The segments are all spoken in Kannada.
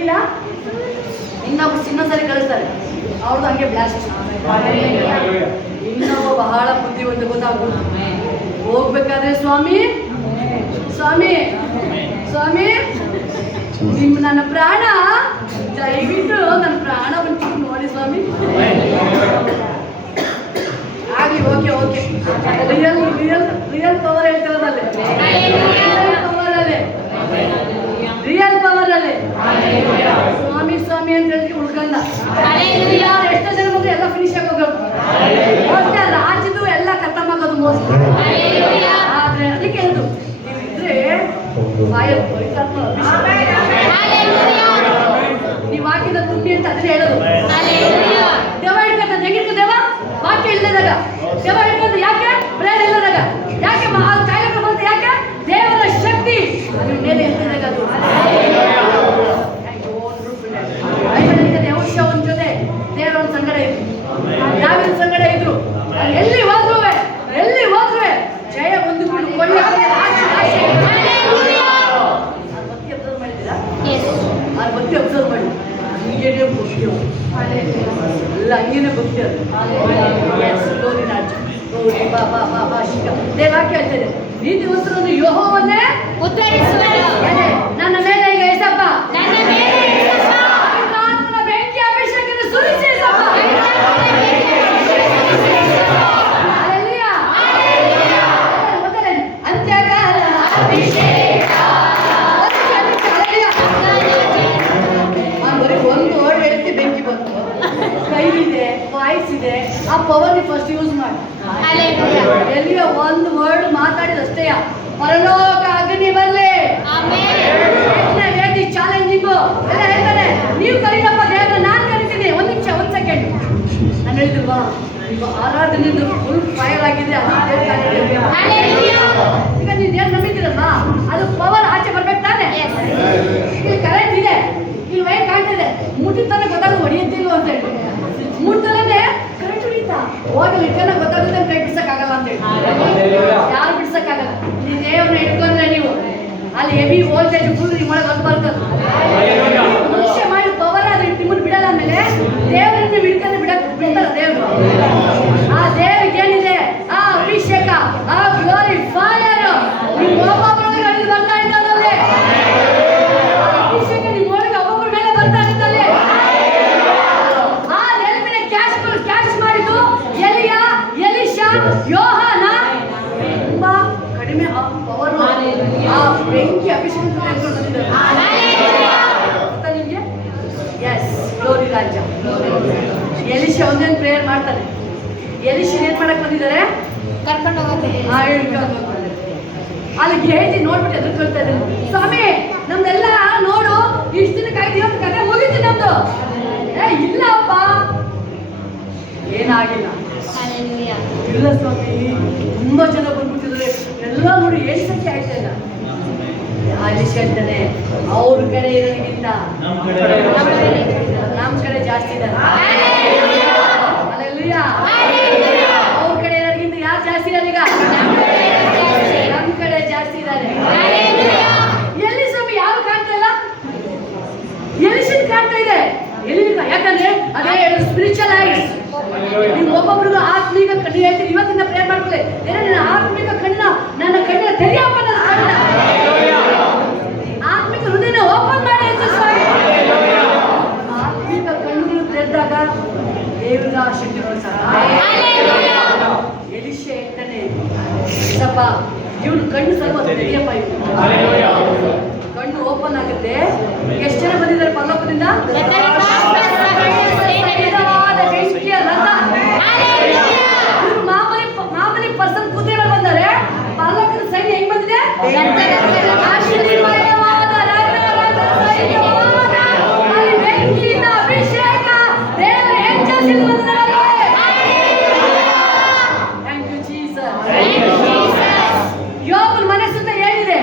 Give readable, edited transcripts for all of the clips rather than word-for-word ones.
ಅಲ್ಲೆಲ್ಲ ಇನ್ನೊಬ್ರು ಇನ್ನೊಂದ್ಸರಿ ಕಳಿಸ್ತಾರೆ, ಅವ್ರದ್ದು ಹಂಗೆ ಬ್ಲಾಸ್ಟ್. ಇನ್ನೊಬ್ಬ ಬಹಳ ಬುದ್ಧಿವಂತ ಗೊತ್ತಾಗ್ಬೋದು. ಹೋಗ್ಬೇಕಾದ್ರೆ ಸ್ವಾಮಿ ಸ್ವಾಮಿ ಸ್ವಾಮಿ ನನ್ನ ಪ್ರಾಣ ದಯವಿಟ್ಟು ನನ್ನ ಪ್ರಾಣ ಒಂದು ನೋಡಿ ಸ್ವಾಮಿ. ಆಗ್ಲಿ, okay okay. Real real real power ಹೇಳ್ತಿರೋದಲ್ಲಿ, ರಿಯಲ್ ಪವರ್ ಅಲ್ಲಿ ಸ್ವಾಮಿ ಸ್ವಾಮಿ ಅಂತ ಹೇಳಿ ಉಳ್ಕಂದ. ಎಷ್ಟೋ ಜನ ಬಂದ್ರೆ ಎಲ್ಲ ಫಿನಿಶ್ ಆಗೋಗ್ಬೇಕು, ರಾಜ್ಯದು ಎಲ್ಲ ಖತಮಾಗೋದು ಮೋಸ. ಆದ್ರೆ ಅದಕ್ಕೆ ಹೇಳ್ದು, ನೀವಿದ್ರೆ ನೀವು ಹಾಕಿದ ತುಟ್ಟಿ ಅಂತ ಅದನ್ನೇ ಹೇಳೋದು. ದೇವ ಹಿಡ್ಕೊಂಡ ಹೆಂಗಿರ್ತು ದೇವ ವಾಕ್ಯ ಇಲ್ಲದಾಗ, ದೇವ ಹಿಡ್ಕೊಂಡು ಯಾಕೆ ಪ್ರೇರಣೆ ಇಲ್ಲದಾಗ, ಯಾಕೆ ಕಾಯಿಲೆ ಬರುತ್ತೆ, ಯಾಕೆ ದೇವರ ಶಕ್ತಿ ಅದ್ರ ಮೇಲೆ ಇರ್ತದಾಗ. ಅದು ದೇವಶ ಒಂದ್ ಜೊತೆ ದೇವರ ಒಂದು ಸಂಗಡ ಇದ್ರು, ನಾವಿನ ಸಂಗಡ ಇದ್ರು. ಎಲ್ಲಿ ಹೋದ್ರು ಜಯ ಹೊಂದಿಕೊಂಡು ಕೊಳ್ಳೆ ಭಕ್ತಿ ಅಬ್ಸರ್ವ್ ಮಾಡಿ. ಹಂಗೇನೆ ಭಕ್ತಿ ಎಲ್ಲ ಹಂಗೇನೆ ಭಕ್ತಿ. ಅದು ಗೌರಿ ರಾಜ ಗೌರಿ ಬಾ ಬಾ ಬಾ ಬಾ ಶಿಕ ದೇವಾಕ್ಯ ಹೇಳ್ತೇನೆ, ನೀತಿ ವಸ್ತುವನ್ನು ಯೋಹವನ್ನೇ ನನ್ನ ಮೇಲೆ ಈಗ ಎಸಪ್ಪ, ಬೆಂಕಿ ಅಭಿಷೇಕದ ಸುರಿಸಿ ಎಸಪ್ಪ. ಅಂತ್ಯಕಾಲ ಅಭಿಷೇಕ. ಒಂದು ವರ್ಡ್ ಹೇಳ್ತಿ ಬೆಂಕಿ ಬಂತು, ಕೈಗಿದೆ ವಾಯ್ಸ್ ಇದೆ, ಆ ಪವರ್ ನಿ ಫಸ್ಟ್ ಯೂಸ್ ಮಾಡಿ. ಎಲ್ಲಿಯ ಒಂದು ವರ್ಡ್ ಮಾತಾಡಿದಷ್ಟೇ ಪರಲೋಕ ಅಗ್ನಿ ಬರಲಿ, ಚಾಲೆಂಜಿಂಗು ಎಲ್ಲ ಹೇಳ್ತಾರೆ. ನೀವು ಕರೀರಪ್ಪ ದೇವ್ರ, ನಾನು ಕರಿತೀನಿ. ಒಂದು ನಿಮಿಷ, ಒಂದು ಸೆಕೆಂಡ್. ನಾನು ಹೇಳಿದ್ವಾ ನೀವು ಆರಾಧನೆಯಿಂದ ಫುಲ್ ಫೈರ್ ಆಗಿದೆ. ಈಗ ನೀವು ದೇವ್ರು ನಂಬಿದ್ದೀರಲ್ವಾ, ಅದು ಪವರ್ ಆಚೆ ಬರ್ಬೇಕು ತಾನೆ. ಇಲ್ಲಿ ಕರೆಂಟ್ ಇದೆ, ಇಲ್ಲಿ ವೈರ್ ಕಾಣ್ತಿದೆ, ಮುಟ್ಟಿತಾನೆ ಗೊತ್ತಾಗ ಹೊಡಿಯುತ್ತಿಲ್ಲ ಅಂತ ಹೇಳಿ, ಮುಟ್ಟದಲ್ಲೇ ಕರೆಂಟ್ ಹೊಡಿತಾ ಹೋಗಲಿ ಇಟ್ಕೊಂಡ ಗೊತ್ತಾಗುತ್ತೆ, ಕೈ ಬಿಡ್ಸಕ್ಕಾಗಲ್ಲ ಅಂತ ಹೇಳಿ. ಯಾರು ಬಿಡ್ಸಕ್ಕಾಗಲ್ಲ. ನೀವು ದೇವ್ರನ್ನ ಇಟ್ಕೊಂಡ್ರೆ ನೀವು ಅಲ್ಲಿ ಹೆವಿ ವೋಲ್ಟೇಜ್ ಫುಲ್ ನಿಮ್ಮೊಳಗೆ ಹೊತ್ತು ಬರ್ತದೆ. ಮನುಷ್ಯ ಮಾಡಿ ಪವರ್ ಆದ್ರೆ ನಿಮ್ಮನ್ನು ಬಿಡಲ್ಲ. ಆಮೇಲೆ ದೇವರನ್ನ ಬಿಡ್ತಾರ ದೇವರು. ಆ ದೇವರಿಗೆ ಏನಿದೆ ಆ ಅಭಿಷೇಕ, ಆ ಗ್ಲೋರಿ ಫೈರ್ ನಿಮ್ಮ ಒಬ್ಬೊಬ್ಬರೊಳಗೆ ಅಲ್ಲಿ ಬರ್ತಾ ಇದ್ದಲ್ಲೇ. ಅಭಿಷೇಕ ನಿಮ್ಮೊಳಗೆ ಒಬ್ಬೊಬ್ಬರ ಮೇಲೆ ಬರ್ತಾ ಇದ್ದಲ್ಲೇ. ಆ ನೆಲವಿನ ಕ್ಯಾಚ್ ಮಾಡಿದ್ದು ಎಲಿಯ, ಎಲಿಶಾ, ಯೋಹಾನ. ತುಂಬಾ ಕಡಿಮೆ ಪವರ್ ಆ ಬೆಂಕಿ ಅಭಿಷೇಕ ನಿಮ್ಗೆ. ಎಸ್, ಗ್ಲೋರಿ ರಾಜ. ಎಲಿಶಾ ಒಂದೇನು ಪ್ರೇಯರ್ ಮಾಡ್ತಾರೆ. ಎಲಿಶಾ ಏನ್ ಮಾಡಕ್ ಬಂದಿದ್ದಾರೆ, ಕರ್ಕೊಂಡು ಹೋಗೋದು. ಅಲ್ಲಿ ಗೇಜಿ ನೋಡ್ಬಿಟ್ಟು ಎದುರು ಕೇಳ್ತಾ ಇದ್ದಾರೆ, ಸ್ವಾಮಿ ನಮ್ದೆಲ್ಲ ನೋಡು, ಇಷ್ಟು ದಿನಕ್ಕಾಗಿ ಇವತ್ತು ಕತೆ ಮುಗಿತು ನಮ್ದು. ಇಲ್ಲಪ್ಪ, ಏನಾಗಿಲ್ಲ. ಇಲ್ಲ ಸ್ವಾಮಿ, ತುಂಬಾ ಜನ ಬಂದ್ಬಿಟ್ಟಿದ್ದಾರೆ, ಎಲ್ಲ ನೋಡಿ ಏನು ಸಂಖ್ಯೆ ಆಯ್ತಾ ಇಲ್ಲ. ಆಲಿಶ್ ಹೇಳ್ತಾನೆ, ಅವ್ರ ಕಡೆ ಇರೋದಕ್ಕಿಂತ ನಮ್ಮ ಕಡೆ ಜಾಸ್ತಿ ಇದ್ದಾರೆ. ಅವ್ರ ಕಡೆ ಇರೋದಕ್ಕಿಂತ ಯಾರು ಜಾಸ್ತಿ ಇದ್ದಾರೆ ಈಗ? ನಮ್ಮ ಕಡೆ ಜಾಸ್ತಿ ಇದ್ದಾರೆ. ಎಲ್ಲಿ ಸ್ವಾಮಿ ಯಾರು ಕಾಣ್ತಾ ಇಲ್ಲ? ಎಲಿಶನ್ ಕಾಣ್ತಾ ಇದೆ. ಎಲ್ಲಿ? ಯಾಕಂದ್ರೆ ಅದೇ ಸ್ಪಿರಿಚುವಲ್ ಐಸ್. ನೀವು ಒಬ್ಬೊಬ್ರಿಗೂ ಆತ್ಮೀಕ ಕಣ್ಣು ಹೇಳ್ತೀನಿ, ಇವತ್ತಿನ ಪ್ರೇರ್ ಮಾಡ್ಕೊಳ್ಳಿ. ನನ್ನ ಆತ್ಮಿಕ ಕಣ್ಣ, ನನ್ನ ಕಣ್ಣಿನ ತೆರೆಯಪ್ಪ, ನನ್ನ ಕಣ್ಣ ಆತ್ಮಿಕ ಹೃದಯನ ಓಪನ್ ಮಾಡಿ ಅಂತ ಸ್ವಾಮಿ. ಆತ್ಮಿಕ ಕಣ್ಣುಗಳು ತೆರೆದಾಗ ದೇವರ ಶಕ್ತಿ ಎಲಿಶಾ ಹೇಳ್ತಾನೆ, ಸ್ವಲ್ಪ ಇವನು ಕಣ್ಣು ಸ್ವಲ್ಪ ತೆರೆಯಪ್ಪ, ಕಣ್ಣು ಓಪನ್ ಆಗುತ್ತೆ. ಎಷ್ಟು ಜನ ಬಂದಿದ್ದಾರೆ ಪರಲೋಕದಿಂದ? ಬೆಂಕಿಯ ರಥ. ಮಾಮೂಲಿ ಪರ್ಸನ್ ಕುದುರೆ ಬಂದರೆ ಪರಲೋಕದ ಸೈನ್ಯ ಹೆಂಗ್ ಬಂದಿದೆ? ಬೆಂಕಿಯಿಂದ ಅಭಿಷೇಕ ದೇವರ ಹೆಚ್ಚಿಸಿ ಬಂದಿದ್ದಾರೆ. Thank you Jesus. ಯೋಬನ ಮನಸ್ಸಿಂದ ಏನಿದೆ?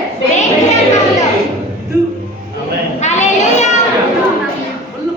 ಫುಲ್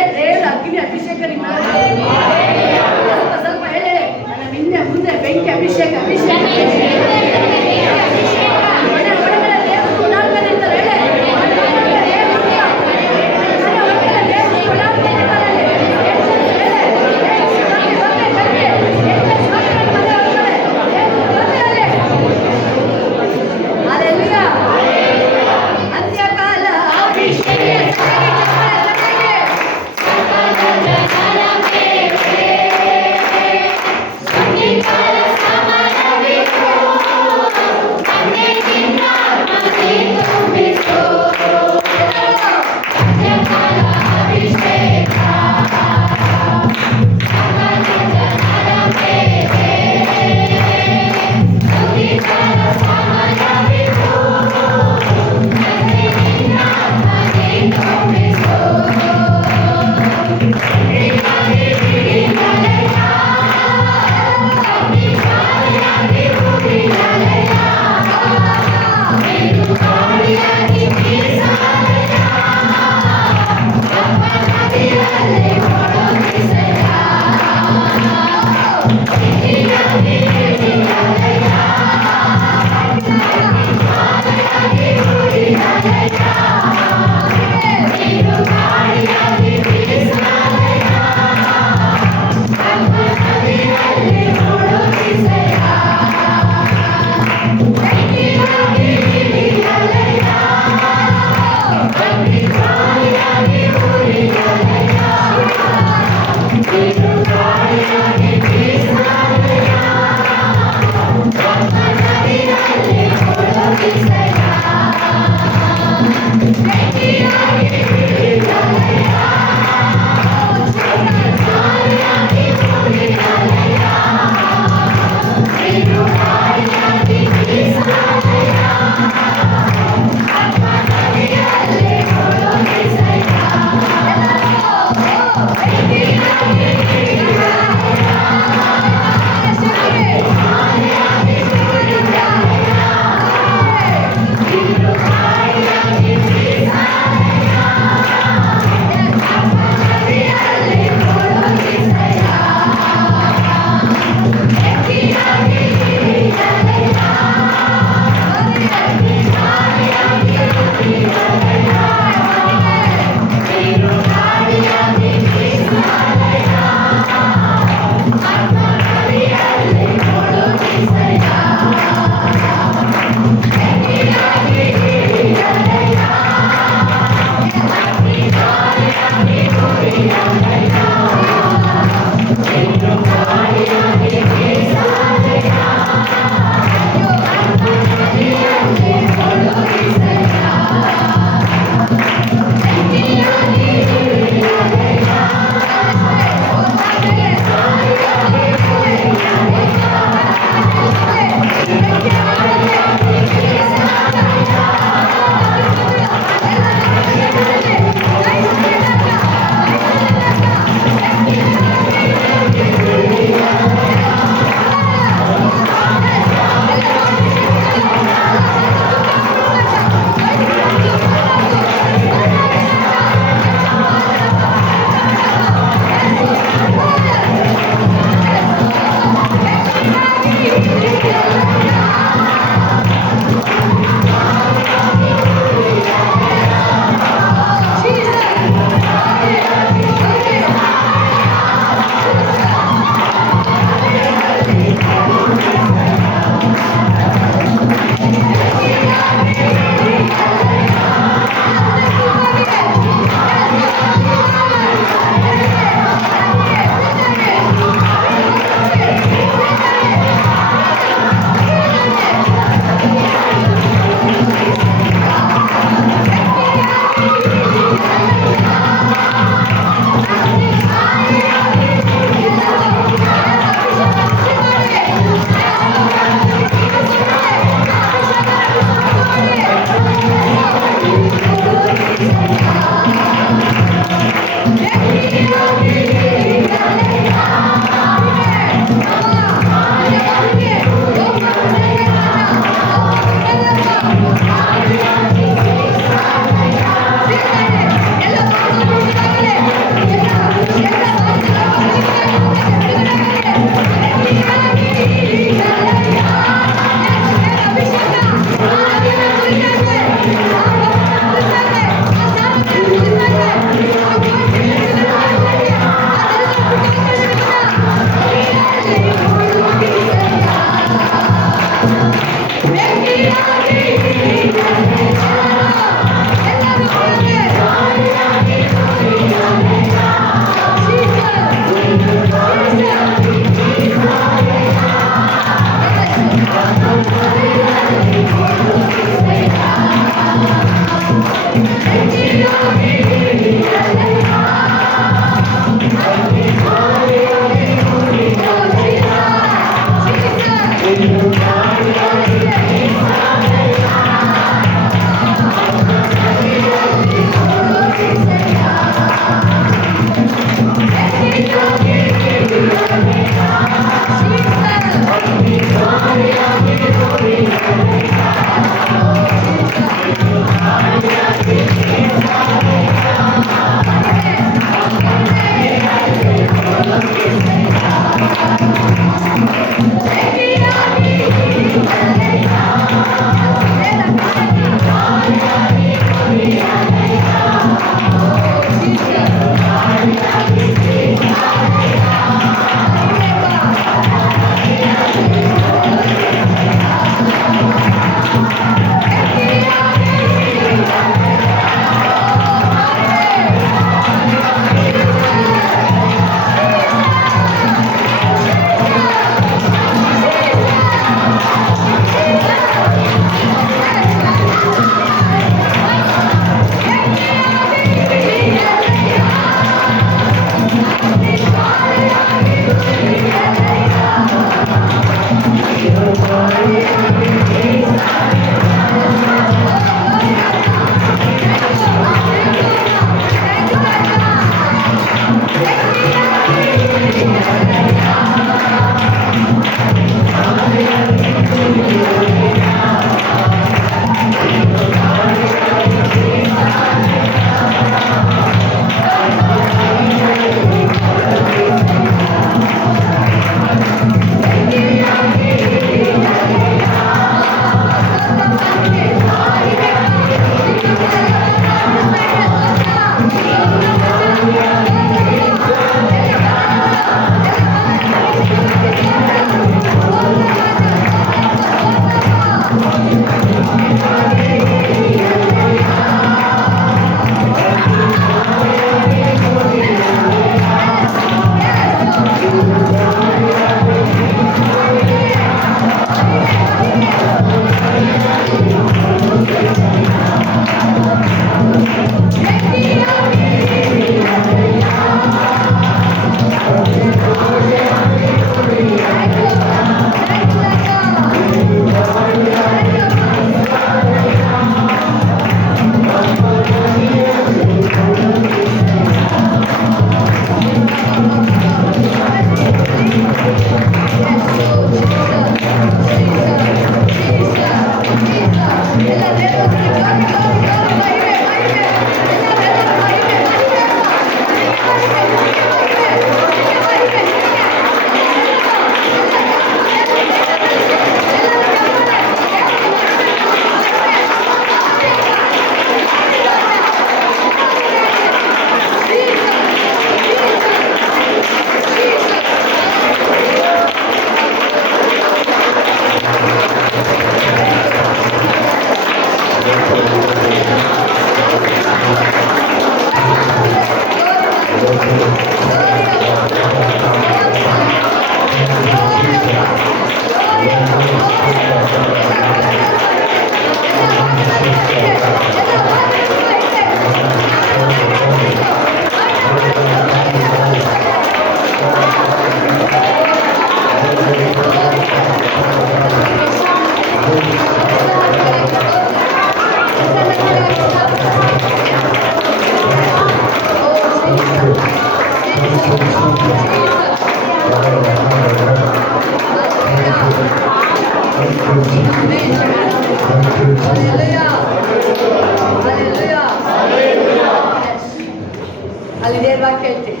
ಅಲ್ಲಿ ನೇರವಾಗಿ ಕೇಳ್ತೀನಿ,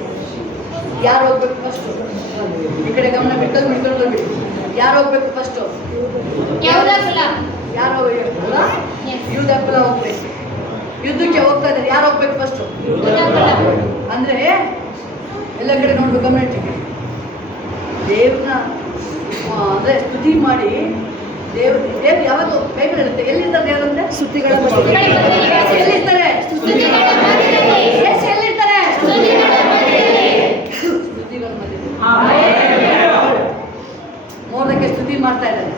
ಯಾರು ಹೋಗ್ಬೇಕು ಫಸ್ಟ್? ಈ ಕಡೆ ಗಮನ ಬಿಟ್ಟು ಬಿಡ್ಬೇಕು. ಯಾರು ಹೋಗ್ಬೇಕು ಫಸ್ಟು? ಯಾರು ಯೂದಾಕುಲ ಹೋಗ್ಬೇಕು. ಯುದ್ಧಕ್ಕೆ ಹೋಗ್ತಾ ಇದ್ದಾರೆ, ಯಾರು ಹೋಗ್ಬೇಕು ಫಸ್ಟು? ಅಂದ್ರೆ ಎಲ್ಲ ಕಡೆ ನೋಡ್ಬೇಕು, ಗಮನ ಇಟ್ಟಿಗೆ ದೇವ್ರನ್ನ ಅಂದ್ರೆ ಸ್ತುತಿ ಮಾಡಿ ದೇವ್ರು ಯಾವಾಗ ಬೈಬಲ್ ಹೇಳುತ್ತೆ ಎಲ್ಲಿರ್ತಾರೆ ದೇವರಂತೆ? ಸ್ತುತಿಗಳ ಮಧ್ಯೆ. ಎಲ್ಲಿರ್ತಾರೆ? ಎಲ್ಲಿರ್ತಾರೆ? ಸ್ತುತಿಗಳ ಮಧ್ಯೆ. ಮೋದಕ್ಕೆ ಸ್ತುತಿ ಮಾಡ್ತಾ ಇದ್ದಾರೆ.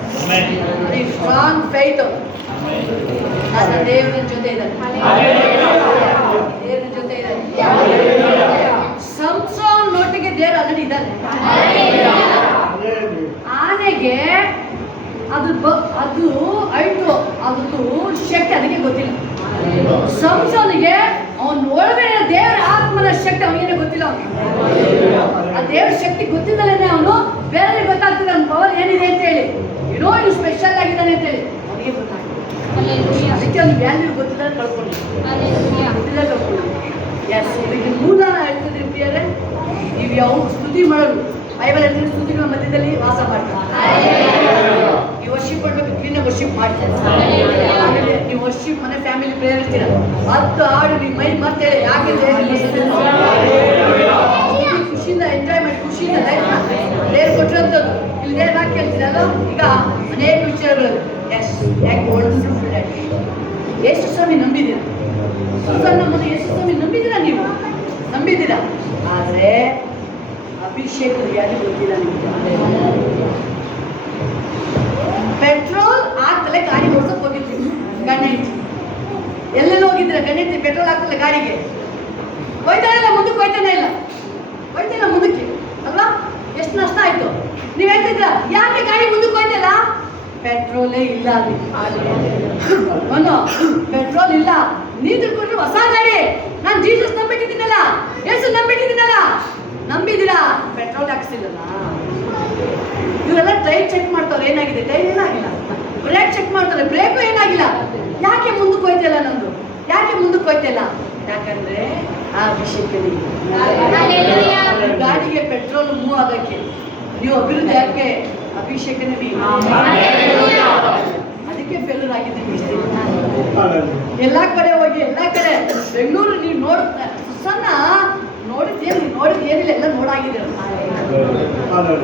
ಸ್ಟ್ರಾಂಗ್ ಫೈತ್ ದೇವರ ಜೊತೆ ಇದ್ದಾರೆ. ದೇವರ ಜೊತೆ ಇದ್ದಾರೆ. ಸಂಸೋನ್ ನೋಟಿಗೆ ದೇವರು ಅದನ್ನ ಇದ್ದಾರೆ. ಆನೆಗೆ ಅದು ಅಳ್ತು, ಅದದ್ದು ಶಕ್ತಿ ಅದಕ್ಕೆ ಗೊತ್ತಿಲ್ಲ. ಸಂಸೋನಿಗೆ ಅವನು ಒಳಗೆ ದೇವರ ಆತ್ಮನ ಶಕ್ತಿ ಅವನಿಗೆ ಗೊತ್ತಿಲ್ಲ. ಆ ದೇವರ ಶಕ್ತಿ ಗೊತ್ತಿದ್ದಲೇನೆ ಅವನು ಬೇರೆ ಗೊತ್ತಾಗ್ತದೆ ಅವನ ಪವರ್ ಏನಿದೆ ಅಂತ ಹೇಳಿ, ಏನೋ ಇದು ಸ್ಪೆಷಲ್ ಆಗಿದ್ದಾನೆ ಅಂತ ಹೇಳಿ ಅವನಿಗೆ ಗೊತ್ತಾಗ್ತದೆ. ಅದಕ್ಕೆ ಅವ್ನು ವ್ಯಾಲ್ಯೂ ಗೊತ್ತಿಲ್ಲ ಕಳ್ಕೊಂಡು ಎಸ್ ಇದಕ್ಕೆ ಮೂಲಾನ ಹೇಳ್ತಿದ್ರಿ ಪ್ರಿಯರೇ, ನೀವು ಯಾವ ಸ್ತುತಿ ಮಾಡೋದು ಬೈಬಲ್ ಹೇಳ್ತಿದ್ರೆ ಸ್ತುತಿಗಳ ಮಧ್ಯದಲ್ಲಿ ವಾಸ ಮಾಡ್ತಾರೆ. ನೀವು ವರ್ಷಿಪ್ ಮಾಡಬೇಕು, ಕ್ಲೀನ್ ವರ್ಷಿಪ್ ಮಾಡ್ತಾರೆ. ಆಮೇಲೆ ನೀವು ವರ್ಷಿಪ್ ಮನೆ ಫ್ಯಾಮಿಲಿ ಪ್ರೇಯರ್ ಇರ್ತೀರ, ಅದು ಹಾಡು ನಿಮ್ಮ ಮೈ ಮತ್ತೆ ಯಾಕೆಂದ್ರೆ ಖುಷಿಯಿಂದ ಎಂಜಾಯ್ ಮಾಡಿ ಖುಷಿಯಿಂದ ಲೈಫ್ನ ದೇವ್ರು ಕೊಟ್ಟಿರೋಂಥದ್ದು. ಇಲ್ಲಿ ದೇವ್ರ ವಾಕ್ಯ ಹೇಳ್ತೀರಲ್ಲ, ಈಗ ಅನೇಕ ವಿಚಾರಗಳು ಎಸ್ ಯಾಕೆ ವಂಡರ್ಫುಲ್ ಯೇಸು ಸ್ವಾಮಿ ನಂಬಿದ್ದೀರ, ನಮ್ಮನ್ನು ಯೇಸು ಸ್ವಾಮಿ ನಂಬಿದ್ದೀರಾ, ನೀವು ನಂಬಿದ್ದೀರಾ. ಆದರೆ ಅಭಿಷೇಕದ ಯಾರು ಗೊತ್ತಿಲ್ಲ ನಿಮಗೆ. ಪೆಟ್ರೋಲ್ ಹಾಕ್ತಲೇ ಗಾಡಿ ಓಡಿಸೋಕೆ ಹೋಗಿರ್ತೀವಿ, ಗಂಡ ಹೆಂಡತಿ ಎಲ್ಲೆಲ್ಲ ಹೋಗಿದ್ದೀರ, ಗಂಡ ಹೆಂಡತಿ ಪೆಟ್ರೋಲ್ ಹಾಕ್ತಲ್ಲ ಗಾಡಿಗೆ ಹೋಯ್ತಾನೆ ಇಲ್ಲ, ಮುಂದಕ್ಕೆ ಹೋಯ್ತಾನೆ ಇಲ್ಲ, ಹೋಯ್ತಿಲ್ಲ ಮುಂದಕ್ಕೆ ಅಲ್ವಾ? ಎಷ್ಟು ನಷ್ಟ ಆಯ್ತು. ನೀವು ಹೇಳ್ತಿದ್ರ ಯಾಕೆ ಗಾಡಿ ಮುಂದಕ್ಕೆ ಹೋಯ್ತಲ್ಲ? ಪೆಟ್ರೋಲೇ ಇಲ್ಲ ಅಲ್ಲಿ. ಪೆಟ್ರೋಲ್ ಇಲ್ಲ. ನೀವು ತಿಳ್ಕೊಂಡ್ರೆ ಹೊಸ ಗಾಡಿ, ನಾನು ಜೀಸಸ್ ನಂಬಿಟ್ಟಿದ್ದೀನಲ್ಲ, ಯೇಸು ನಂಬಿಟ್ಟಿದ್ದೀನಲ್ಲ, ನಂಬಿದ್ದೀರಾ? ಪೆಟ್ರೋಲ್ ಹಾಕ್ಸಿಲ್ಲಲ್ಲ. ಇವರೆಲ್ಲ ಟೈರ್ ಚೆಕ್ ಮಾಡ್ತಾರೆ, ಏನಾಗಿದೆ? ಟೈರ್ ಏನಾಗಿಲ್ಲ. ಬ್ರೇಕ್ ಚೆಕ್ ಮಾಡ್ತಾರೆ, ಬ್ರೇಕು ಏನಾಗಿಲ್ಲ. ಯಾಕೆ ಮುಂದಕ್ಕೆ ಹೋಯ್ತಿಲ್ಲ ನಂದು? ಯಾಕೆ ಮುಂದಕ್ಕೆ ಹೋಯ್ತಿಲ್ಲ? ಯಾಕಂದ್ರೆ ಆ ಅಭಿಷೇಕದಲ್ಲಿ ಗಾಡಿಗೆ ಪೆಟ್ರೋಲ್ ಮೂವ್ ಆಗೋಕ್ಕೆ ನೀವು ಅಭಿವೃದ್ಧಿ ಯಾಕೆ ಅಭಿಷೇಕನೇ ಅದಕ್ಕೆ ಫೇಲ್ಯೂರ್ ಆಗಿದ್ದೀವಿ. ಎಲ್ಲ ಕಡೆ ಹೋಗಿ ಎಲ್ಲ ಕಡೆ ಬೆಂಗಳೂರು ನೀವು ಸಣ್ಣ ನೋಡಿದ್ ಏನಿಲ್ಲ, ಎಲ್ಲ ನೋಡಾಗಿದ್ದೀರ.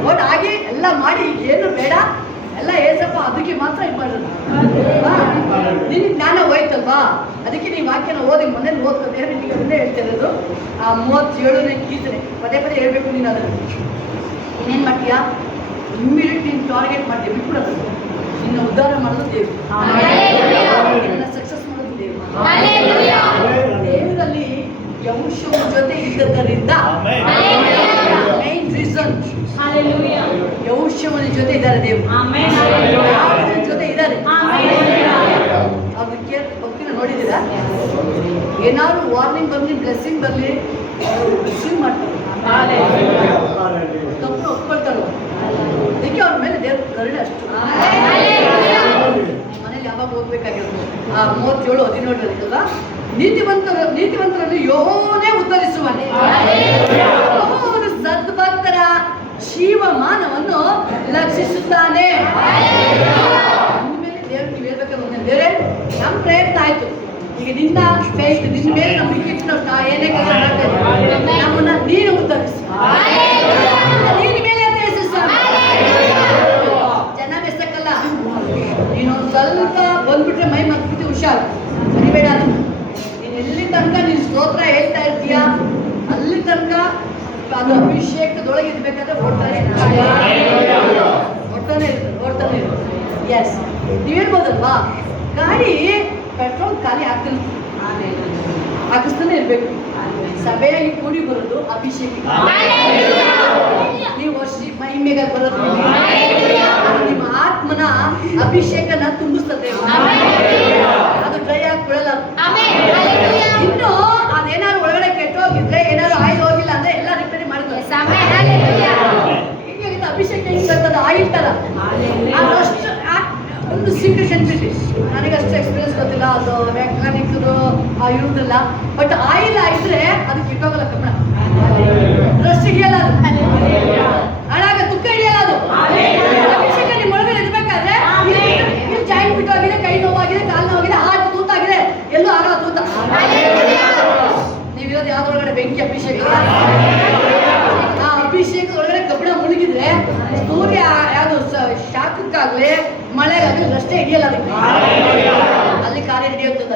ನೋಡಾಗಿ ಎಲ್ಲ ಮಾಡಿ ಏನು ಬೇಡ ಎಲ್ಲ ಏಸಪ್ಪ ಅದಕ್ಕೆ ಮಾತ್ರ ಇದು ಮಾಡೋದು. ನಿನ್ ಜ್ಞಾನ ಹೋಯ್ತಲ್ವಾ, ಅದಕ್ಕೆ ನೀವು ವಾಕ್ಯನ ಓದಿ ಮನೇಲಿ ಓದ್ತದೆ. ನಿಮಗೆ ಅದನ್ನೇ ಹೇಳ್ತಿರೋದು. ಆ 37ನೇ ಕೀರ್ತನೆ ಪದೇ ಪದೇ ಹೇಳ್ಬೇಕು. ನೀನು ಅದನ್ನು ಇನ್ನೇನು ಮಾಡ್ತೀಯಾ? ಇಮ್ಮಿಡಿಯೇಟ್ ನೀನು ಟಾರ್ಗೆಟ್ ಮಾಡ್ತೀಯ, ಬಿಟ್ಬಿಡೋದು. ನಿನ್ನ ಉದ್ಧಾರ ಮಾಡೋದು ದೇವರು, ನಿನ್ನ ಸಕ್ಸಸ್ ಮಾಡೋದು ದೇವರು. ದೇವರಲ್ಲಿ ಯಹೋಶುವ ಜೊತೆ ಇದ್ದದರಿಂದ ಮೈನ್ ರೀಸನ್ ಯಹೋಶುವನ ಜೊತೆ ಇದ್ದಾರೆ ದೇವರು, ಜೊತೆ ಇದ್ದಾರೆ. ಅವ್ರಿಗೆ ಭಕ್ತಿನ ನೋಡಿದ್ದೀರಾ? ಏನಾದ್ರು ವಾರ್ನಿಂಗ್ ಬರಲಿ, ಬ್ಲೆಸ್ಸಿಂಗ್ ಬರಲಿ, ರಿಸೀವ್ ಮಾಡ್ತಾರೆ, ತಪ್ಪು ಒಪ್ಕೊಳ್ತಾರೆ. ಅದಕ್ಕೆ ಅವ್ರ ಮೇಲೆ ದೇವ್ರ ಕರುಣೆ ಅಷ್ಟು. ಮನೆ ಮನೇಲಿ ಯಾವಾಗ ಓದ್ಬೇಕಾಗಿರೋದು 37-17 ಅಲ್ವಾ? ನೀತಿವಂತರನ್ನು ಯೆಹೋವನೇ ಉದ್ಧರಿಸುವನು. ಯೆಹೋವನು ಸದ್ಭಕ್ತರ ಜೀವಮಾನವನ್ನು ಲಕ್ಷಿಸುತ್ತಾನೆ. ಇನ್ಮೇಲೆ ದೇವ್ರು ನೀವು ಹೇಳ್ಬೇಕಾದ್ರೆ ಬೇರೆ ನಮ್ಮ ಪ್ರಯತ್ನ ಆಯ್ತು. ಈಗ ನಿನ್ನ ಫೇಸ್ ನಿನ್ನ ಮೇಲೆ ನಮಗೆ ಇಟ್ಟು ನಾವು ಏನೇ ಕೆಲಸ ಮಾಡ್ತೇವೆ, ನಮ್ಮನ್ನ ನೀನು ಉದ್ಧರಿಸು. ನೀನು ಮೇಲೆ ಅಂತ ಹೆಸರು ಜನ ಬೆಸಕ್ಕಲ್ಲ. ನೀನೊಂದು ಸ್ವಲ್ಪ ಬಂದ್ಬಿಟ್ರೆ ಮೈ ಮತ್ಬಿಟ್ಟು ಹುಷಾರು, ಸರಿಬೇಡ. ನೀನು ಎಲ್ಲಿ ತನಕ ನೀನು ಸ್ತೋತ್ರ ಹೇಳ್ತಾ ಇರ್ತೀಯಾ ಅಲ್ಲಿ ತನಕ ಅದು ಅಭಿಷೇಕದೊಳಗೆ ಇರ್ಬೇಕಾದ್ರೆ ಓಡ್ತಾನೆ ಇರ್ತದೆ. ಎಸ್, ನೀವು ಹೇಳ್ಬೋದಲ್ವಾ, ಗಾಡಿ ಪೆಟ್ರೋಲ್ ಖಾಲಿ ಹಾಕಿಸ್ತಾನೆ ಇರ್ಬೇಕು. ಸಭೆಯಾಗಿ ಕೂಡಿ ಬರೋದು ಅಭಿಷೇಕ. ನೀವು ಮಹಿಮೆಗೆ ಬರೋದು ನಿಮ್ಮ ಆತ್ಮನ ಅಭಿಷೇಕನ ತುಂಬಿಸ್ತದೆ. ಅದು ಡ್ರೈ ಆಗಿ ಬಿಡಲ್ಲ. ಇನ್ನು ಅದೇನಾದ್ರು ಒಳಗಡೆ ಕೆಟ್ಟೋಗಿದ್ರೆ, ಏನಾದ್ರು ಆಯಿಲ್ ಹೋಗಿಲ್ಲ ಅಂದ್ರೆ ಎಲ್ಲ ರಿಪೇರಿ ಮಾಡಿದ್ರೆ ಹಿಂಗಾಗಿತ್ತು. ಅಭಿಷೇಕ ಹಿಂಗೆ ಬರ್ತದೆ ಆಯಿಲ್ ತರ. ಅದಷ್ಟು ಒಂದು ಸೀಕ್ರೆಟ್ ಅನ್ಬಿಟ್ಟು ನನಗೆ ಅಷ್ಟು ಎಕ್ಸ್ಪೀರಿಯನ್ಸ್ ಗೊತ್ತಿಲ್ಲ, ಅದು ಮೆಕ್ಯಾನಿಕ್ದು ಇರುವುದಿಲ್ಲ. ಬಟ್ ಆಯಿಲ್ ಆಗಿದ್ರೆ ಅದು ಕೆಟ್ಟೋಗಲ್ಲ, ಕಬ್ಬಣ ರಸ್ಟ್ ಹಿಡಿಯಲ್ಲ, ಅದು ಹಾಳಾಗ ತುಕ್ಕ ಹಿಡಿಯಲ್ಲ. ಅದು ಅಭಿಷೇಕ ನಿಮ್ಮ ಒಳಗಡೆ ಇರ್ಬೇಕಾದ್ರೆ ಇಲ್ಲಿ ಜಾಯಿಂಟ್ ಬಿಟ್ಟೋಗಿದೆ, ಕೈ ನೋವಾಗಿದೆ, ಕಾಲು ನೋವಾಗಿದೆ, ಹಾರ್ಟ್ ತೂತಾಗಿದೆ, ಎಲ್ಲೂ ಆಗಲ್ಲ ತೂತ. ನೀವಿರೋದು ಯಾವ್ದೊಳಗಡೆ ಬೆಂಕಿ ಅಭಿಷೇಕ. ಆ ಅಭಿಷೇಕದೊಳಗಡೆ ಕಬ್ಬಣ ಮುಳುಗಿದ್ರೆ ಸೂರ್ಯ ಯಾವುದು ಶಾಖಕ್ಕಾಗ್ಲಿ ಮಳೆಗಾಗ್ಲಿ ರಷ್ಟೇ ಹಿಡಿಯಲ್ಲ. ಅದಕ್ಕೆ ಅಲ್ಲಿ ಕಾರ್ಯ ಹಿಡಿಯುತ್ತದೆ.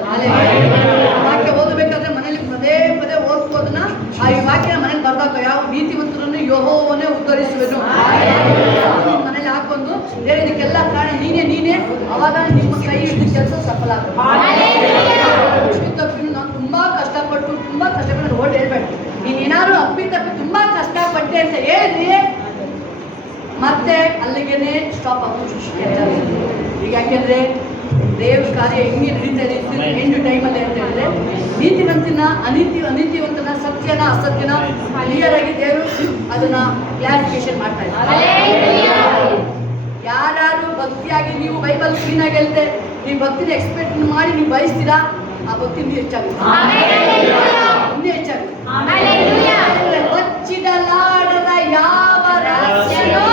ವಾಕ್ಯ ಓದಬೇಕಾದ್ರೆ ಮನೇಲಿ ಪದೇ ಪದೇ ಓದ್ಕೋದನ್ನ ಆ ಈ ವಾಕ್ಯನ ಮನೇಲಿ ಬರ್ದಾಕ. ಯಾವ ನೀತಿವಂತರನ್ನು ಯೆಹೋವನೇ ಉದ್ಧರಿಸುವೆನು ಮನೇಲಿ ಹಾಕೊಂಡು ಬೇರೆ ಇದಕ್ಕೆಲ್ಲ ಕಾರಣ ನೀನೇ. ಅವಾಗ ನಿಮ್ಮ ಕೈ ಹಿಡಿದ ಕೆಲಸ ಸಫಲ ಆಗುತ್ತೆ. ನಾನು ತುಂಬಾ ಕಷ್ಟಪಟ್ಟು ರೋಡ್ ಹೇಳ್ಬೇಡ. ನೀನ್ ಏನಾದ್ರು ಅಪ್ಪಿತಪ್ಪಿ ತುಂಬಾ ಕಷ್ಟಪಟ್ಟೆ ಅಂತ ಹೇಳಿದ್ರಿ, ಮತ್ತೆ ಅಲ್ಲಿಗೆನೆ ಸ್ಟಾಪ್ ಆಗೋದು. ಈಗ ಯಾಕೆಂದ್ರೆ ದೇವ್ರ ಕಾರ್ಯ ಹೆಂಗೆ ನಡೀತಾರೆ ಎಂಟು ಟೈಮಲ್ಲಿ ಅಂತ ಹೇಳಿದ್ರೆ, ಅನೀತಿವಂತನ ಸತ್ಯನ ಅಸತ್ಯನ ಕ್ಲಿಯರ್ ಆಗಿ ದೇವರು ಅದನ್ನ ಕ್ಲಾರಿಫಿಕೇಶನ್ ಮಾಡ್ತಾ ಇದ್ದಾರೆ. ಯಾರು ಭಕ್ತಿಯಾಗಿ ನೀವು ಬೈಬಲ್ ಕ್ಲೀನ್ ಆಗಿ ಹೇಳ್ತೆ, ನೀವು ಭಕ್ತಿನ ಎಕ್ಸ್ಪೆಕ್ಟ್ ಮಾಡಿ ನೀವು ಬಯಸ್ತೀರಾ, ಆ ಭಕ್ತಿ ಇನ್ನೂ ಹೆಚ್ಚಾಗುತ್ತೆ. ಬಚ್ಚಿಡಲಾಡದ ಯಾವ ರಹಸ್ಯನೂ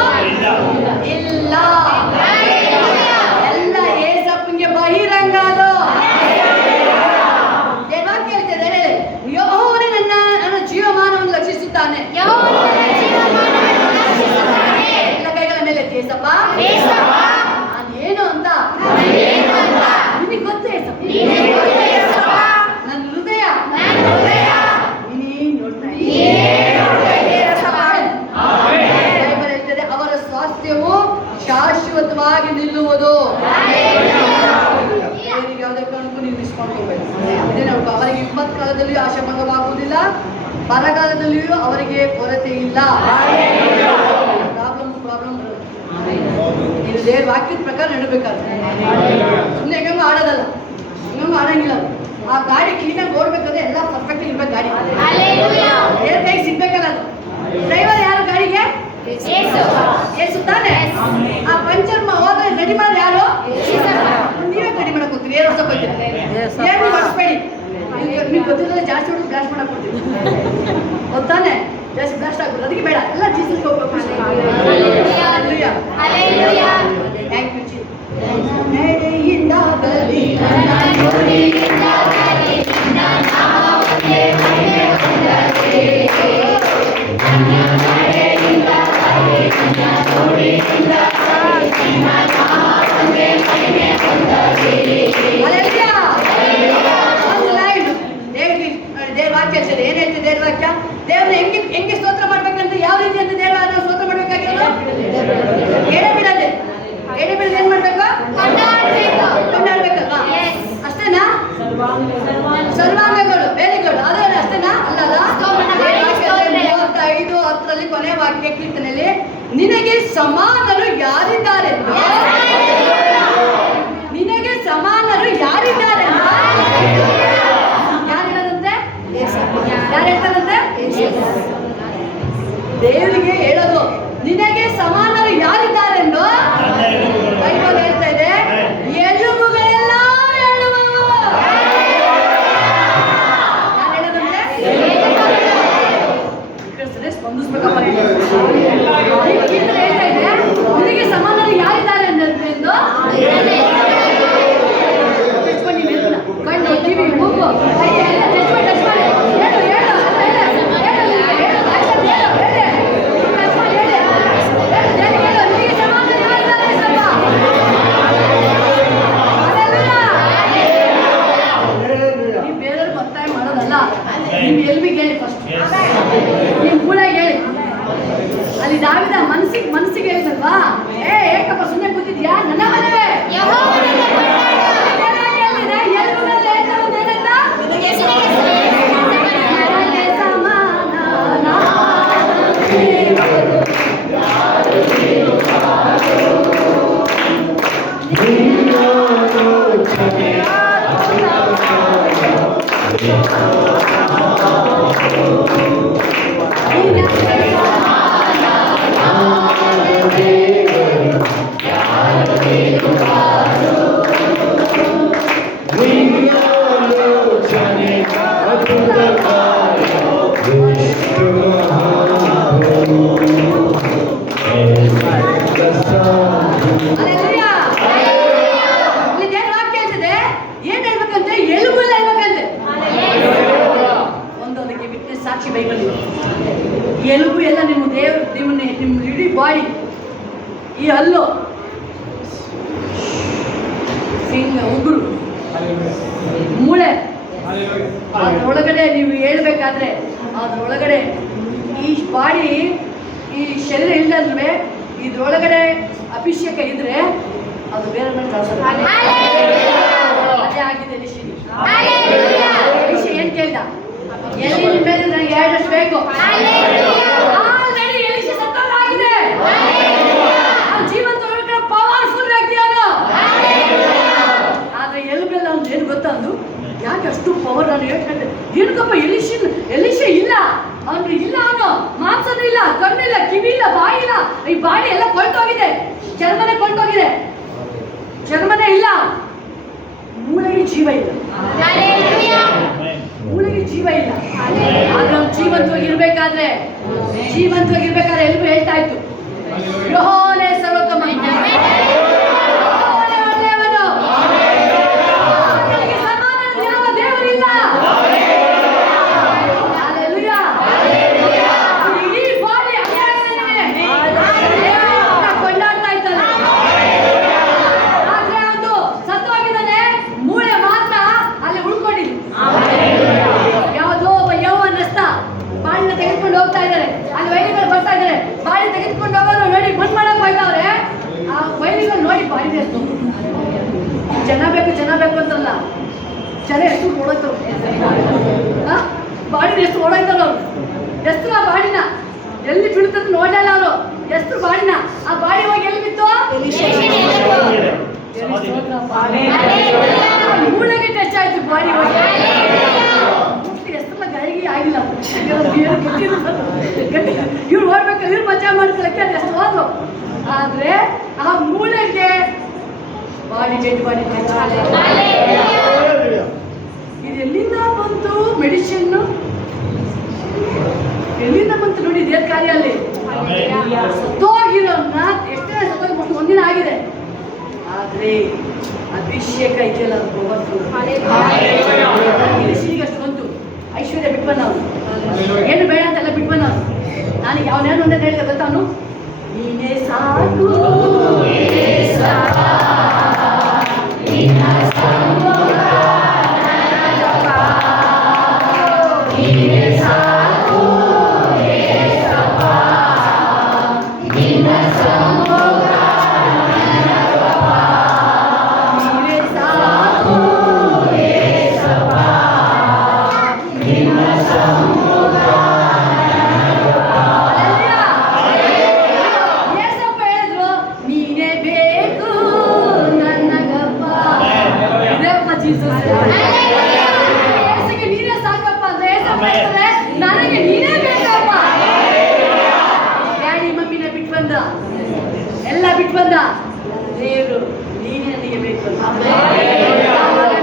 ಇಲ್ಲ, ಎಲ್ಲ ಏಸಪ್ಪನಿಗೆ ಬಹಿರಂಗ. ಅದು ವಾಕ್ಯ ಹೇಳ್ತಿದ್ದಾರೆ, ಯೆಹೋವನೇ ನನ್ನ ಜೀವಮಾನವನ್ನು ರಕ್ಷಿಸುತ್ತಾನೆ. ಎಲ್ಲ ಕೈಗಳ ಮೇಲೆ ಏಸಪ್ಪ ನಾನೇನು ಅಂತ ನಿನಗೆ ಗೊತ್ತು. ಏಸಪ್ಪ ನನ್ನ ಹೃದಯ ಅವರ ಸ್ವಾಸ್ಥ್ಯವು ಶಾಶ್ವತವಾಗಿ ನಿಲ್ಲುವುದು. ಯಾವುದೇ ಕಾರಣಕ್ಕೂ ನೀವು ಮಿಸ್ ಮಾಡ್ಕೋಬೇಕು. ಅವರಿಗೆ ವಿಪತ್ ಕಾಲದಲ್ಲಿಯೂ ಆಶಾಭಂಗವಾಗುವುದಿಲ್ಲ, ಬರಗಾಲದಲ್ಲಿಯೂ ಅವರಿಗೆ ಕೊರತೆ ಇಲ್ಲ. ಪ್ರಾಬ್ಲಮ್ ನೀವು ದೇವ್ರ ವಾಕ್ಯದ ಪ್ರಕಾರ ನಡಬೇಕಾದ್ರೆ ಸುಮ್ಮನೆ ಹೆಂಗಮ್ಮ ಆಡೋದಲ್ಲ, ಹೆಂಗಮ್ಮ ಆಡಂಗಿಲ್ಲ. ಆ ಗಾಡಿ ಕ್ಲೀನಾಗಿ ಓಡ್ಬೇಕಾದ್ರೆ ಎಲ್ಲ ಪರ್ಫೆಕ್ಟ್ ಇರ್ಬೇಕು. ಗಾಡಿ ಏರ್ ಕೈಗೆ ಸಿಗ್ಬೇಕಲ್ಲ. ಅದು ಡ್ರೈವರ್ ಯಾರು ಗಾಡಿಗೆ? ಏಸು ತಾನೆ. ಆ ಪಂಚರ್ ಹೋದ್ರೆ ರೆಡಿ ಮಾಡಿ ಯಾರು? ನೀವೇ ರೆಡಿ ಮಾಡಕ್ ಹೋಗ್ತೀರಿ. ಏರ್ ಹೊಸ ಹೋಗ್ತೀರಿ, ಏನು ಮಾಡಿಸ್ಬೇಡಿ. ನಿಮ್ಗೆ ಗೊತ್ತಿಲ್ಲ, ಜಾಸ್ತಿ ಹೊಡೆದು ಬ್ಲಾಸ್ಟ್ ಮಾಡಕ್ ಕೊಡ್ತೀವಿ ಗೊತ್ತಾನೆ, ಜಾಸ್ತಿ ಬ್ಲಾಸ್ಟ್ ಆಗ್ಬೋದು. ಅದಕ್ಕೆ ಬೇಡ, ಎಲ್ಲ ಜೀಸಸ್ಗೆ ಹೋಗ್ಬೇಕು. Thank you. ನಡೆಯಿಂದಾಗಲಿ ದೇವ್ರ ವಾಕ್ಯ ಏನ್ ಹೇಳ್ತೀವಿ? ದೇವ್ರ ವಾಕ್ಯ ದೇವ್ರನ್ನ ಹೆಂಗೆ ಸ್ತೋತ್ರ ಮಾಡ್ಬೇಕಂತ, ಯಾವ ರೀತಿ ಅಂತ ದೇವ್ರ ಸ್ತೋತ್ರ ಮಾಡ್ಬೇಕಾಗಿರೋದು ಎಡೆಬಿಡದೆ. ಎಡೆಬಿಡದೆ ಏನ್ ಮಾಡ್ಬೇಕು? ಕೊಂಡಾಡ್ಬೇಕಲ್ವಾ? ಅಷ್ಟೇನಾ? ಸರ್ವಾಂಗಗಳು ವೆರಿ ಗುಡ್. ಅದೇ ಅಷ್ಟೇನಾ? ಅಲ್ಲಲ್ಲ. 35:10 ಕೊನೆ ವಾಕ್ಯ ಕೀರ್ತನೆಯಲ್ಲಿ ನಿನಗೆ ಸಮಾನರು ಯಾರಿದ್ದಾರೆ? ನಿನಗೆ ಸಮಾನರು ಯಾರಿದ್ದಾರೆ? ಯಾರಿಲ್ಲದಂತೆ? ಯಾರು ಹೇಳ್ತಾರಂತೆ? ದೇವರಿಗೆ ಹೇಳೋದು ನಿನಗೆ ಸಮಾನರು ಯಾರಿದ್ದಾರೆಂದು ಬೈಬಲ್ ಹೇಳ್ತಾ ಇದೆ. ಎಲುಬುಗಳೇ ಟಚ್ ಮಾಡಿ ಹೇಳು ಹೇಳು ನೀವು ಬೇರೆಯವ್ರಿಗೆ ಒತ್ತಾಯ ಮಾಡೋದಲ್ಲ. ನೀವು ಎಲ್ಬಿಗೆ ಹೇಳಿ ಫಸ್ಟ್, ನೀವು ಮೂಳೆಗೆ ಹೇಳಿ. ಅಲ್ಲಿ ದಾವಿದ ಮನಸ್ಸಿಗೆ ಹೇಳಿದಲ್ವಾ, ಏಕಪ್ಪ ಸುಮ್ಮನೆ ಕೂತಿದ್ಯಾ, ನನ್ನ ಮನೆಯೇ ಸಾಕ್ಷಿ ಬೈಬಲ್. ಎಲುಬು ಎಲ್ಲ ನಿಮ್ಮ ದೇವರು, ನಿಮ್ಮ ಇಡೀ ಬಾಡಿ, ಈ ಹಲ್ಲು, ಉಗುರು, ಮೂಳೆ, ಅದ್ರೊಳಗಡೆ ನೀವು ಹೇಳ್ಬೇಕಾದ್ರೆ ಅದ್ರೊಳಗಡೆ ಈ ಬಾಡಿ, ಈ ಶರೀರ ಇಲ್ಲಂದ್ರೆ ಇದ್ರೊಳಗಡೆ ಅಭಿಷೇಕ ಇದ್ರೆ ಅದು ಬೇರೆ ಮೇಲೆ ಕಳ್ಸೋದು. ಅದೇ ಆಗಿದೆ ಎಲಿಷ ಏನ್ ಕೇಳ್ದ, ಎಲ್ಲಿ ನಿಮ್ಮ ಮೇಲೆ ನನಗೆ 2 ವರ್ಷ ಬೇಕು. ಆಲ್ರೆಡಿ ಎಲಿಷ ಸತ್ತೋಗಿದೆ, ಜೀವಂತ ಪವರ್ಫುಲ್ ವ್ಯಕ್ತಿ ಅವನು. ಆದ್ರೆ ಎಲ್ಬೆಲ್ಲ ಅವ್ನು ಏನು ಗೊತ್ತಂದು, ಯಾಕೆ ಅಷ್ಟು ಪವರ್? ನಾನು ಹೇಳ್ಕೊಂಡೆ ಏನಕ್ಕಪ್ಪ ಎಲಿಷ ಇಲ್ಲ, ಅವನು ಇಲ್ಲ, ಅವನು ಮಾಂಸನೂ ಇಲ್ಲ, ಕಣ್ಣಿಲ್ಲ, ಕಿವಿ ಇಲ್ಲ, ಬಾಯಿ ಇಲ್ಲ, ಈ ಬಾಡಿ ಎಲ್ಲ ಕೊಂಟೋಗಿದೆ, ಚರ್ಮನೆ ಕೊಂಟೋಗಿದೆ, ಚರ್ಮನೆ ಇಲ್ಲ, ಮೂಳೆಗೆ ಜೀವ ಇಲ್ಲ, ಮೂಳೆಗೆ ಜೀವ ಇಲ್ಲ. ಆದ್ರೆ ಅವ್ನು ಜೀವಂತವಾಗಿರ್ಬೇಕಾದ್ರೆ ಎಲ್ರು ಹೇಳ್ತಾ ಇತ್ತು, ಯೆಹೋವನೇ ಸರ್ವೋತ್ತಮ, ಒಳ್ಳೆಯವನು, ಆತನಿಗೆ ಸಮಾನ ಯಾವ ದೇವರಿಲ್ಲ. ಇಡೀ ಬಾಡಿ ಕೊಂಡಾಡ್ತಾ ಇದ್ದಾನೆ. ಆದ್ರೆ ಅವನು ಸತ್ತೋಗಿದ್ದಾನೆ, ಮೂಳೆ ಮಾತ್ರ ಅಲ್ಲಿ ಉಳ್ಕೊಂಡಿದ್ದು. ಯಾವುದೋ ಒಬ್ಬ ಯೌವನಸ್ಥ ಬಾಡಿನ ತೆಗೆದುಕೊಂಡು ಹೋಗ್ತಾ ಇದ್ದಾರೆ, ಅಲ್ಲಿ ವೈರಿಗಳು ಬರ್ತಾ ಇದ್ದಾರೆ, ಬಾಡಿ ತೆಗೆದುಕೊಂಡು ಹೋಗೋರು ನೋಡಿ ಬಂದ್ ಮಾಡಕ್ ಹೋಯ್ತವ್ರೆ. ಆ ವೈರಿಗಳು ನೋಡಿ ಬಾಡಿ ಎಷ್ಟು ಜನ ಬೇಕು ಅಂತಲ್ಲ, ಜನ ಎಷ್ಟು ಓಡೋಯ್ತವ್ರು, ಬಾಡಿನ ಎಷ್ಟು ಓಡೋಯ್ತಾರ ಅವ್ರು, ಎಷ್ಟು ಆ ಬಾಡಿನ ಎಲ್ಲಿ ಬೀಳ್ತದ ನೋಡಲ್ಲ ಅವರು, ಎಷ್ಟು ಬಾಡಿನ ಆ ಬಾಡಿ ಹೋಗಿ ಎಲ್ಲಿ ಬಿತ್ತು, ಮೂಳೆಗೆ ಟಚ್ ಆಯ್ತು ಬಾಡಿ ಹೋಗಿ. ಎಷ್ಟೆಲ್ಲ ಗಾಯಿಗೆ ಆಗಿಲ್ಲ, ಇವ್ರು ಓಡ್ಬೇಕು, ಇವ್ರು ಮಜಾ ಮಾಡ್ಕೊಳಕ್ಕೆ ಅದು ಎಷ್ಟು ಹೋದ್ರು. ಆದ್ರೆ ಆ ಮೂಳೆಗೆ ಬಾಡಿ ಡೆಡ್ ಬಾಡಿ ಇದು ಎಲ್ಲಿಂದ ಬಂತು? ಮೆಡಿಸಿನ್ ಎಲ್ಲಿಂದ ಬಂತು ನೋಡಿ, ಇದೇ ಕಾರ್ಯ ಅಲ್ಲಿ ಸತ್ತೋಗಿರೋನ್ನ ಎಷ್ಟೇ ಸತ್ತೋಗ್ಬಿಟ್ಟು ಒಂದಿನ ಆಗಿದೆ, ಆದ್ರೆ ಅಭಿಷೇಕ ಇದೆಯಲ್ಲ ಬಂತು. ಅಷ್ಟು ಬಂತು, ಐಶ್ವರ್ಯ ಬಿಟ್ಟು ಬಂದವನು, ಏನು ಬೇಡ ಅಂತೆಲ್ಲ ಬಿಟ್ಟು ಬಂದವನು. ನನಗೆ ಅವನೇನು ಅಂತ ಹೇಳಿದ ಗೊತ್ತವನು, ನೀನೇ ಸಾಕು ನೀನೇ ಸಾಕಪ್ಪ ಅಂದ್ರೆ ನನಗೆ ನೀನೇ ಬೇಕಪ್ಪ. ಡ್ಯಾಡಿ ಮಮ್ಮಿನ ಬಿಟ್ಟು ಬಂದ, ಎಲ್ಲ ಬಿಟ್ಟು ಬಂದ, ದೇವರು ನೀನೇ ನನಗೆ ಬೇಕು.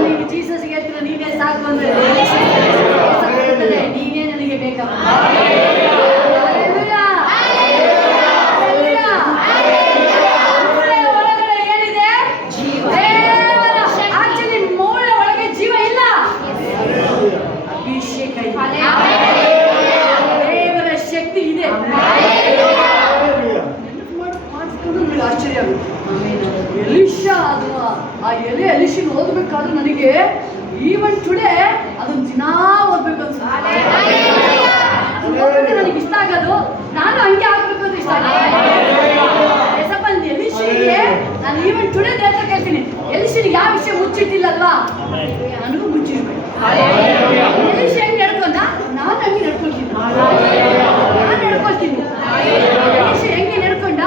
ನೀವು ಜೀಸಸ್ಗೆ ಹೇಳ್ತೀರ ನೀನೇ ಸಾಕು ಅಂದ್ರೆ ನೀನೇ ನನಗೆ ಬೇಕಪ್ಪ. ಓದಿದ್ರೆ ಅದನ್ನ ದಿನಾ ಓದ್ಬೇಕು ಅನ್ಸುತ್ತೆ. ನನಗೆ ಇಷ್ಟ ಆಗೋದು, ನಾನು ಹಂಗೆ ಆಗ್ಬೇಕು ಅಂತ ಇಷ್ಟ ಎಲಿಶನಿಗೆ ನಾನು ಈವನ್ ಟುಡೇ ದೇವತೆ ಕೇಳ್ತೀನಿ, ಎಲಿಶನಿಗೆ ಯಾವ ವಿಷಯ ಮುಚ್ಚಿಟ್ಟಿಲ್ಲಲ್ವಾ ನನಗೂ ಮುಚ್ಚಿರ್ಬೇಕು. ಎಲಿಶ ಹೆಂಗೆ ನಡ್ಕೊಂಡ ನಾನು ಹಂಗೆ ನಡ್ಕೊಳ್ತೀನಿ, ನಾನು ನಡ್ಕೊಳ್ತೀನಿ. ಎಲಿಶ ಹೆಂಗೆ ನಡ್ಕೊಂಡ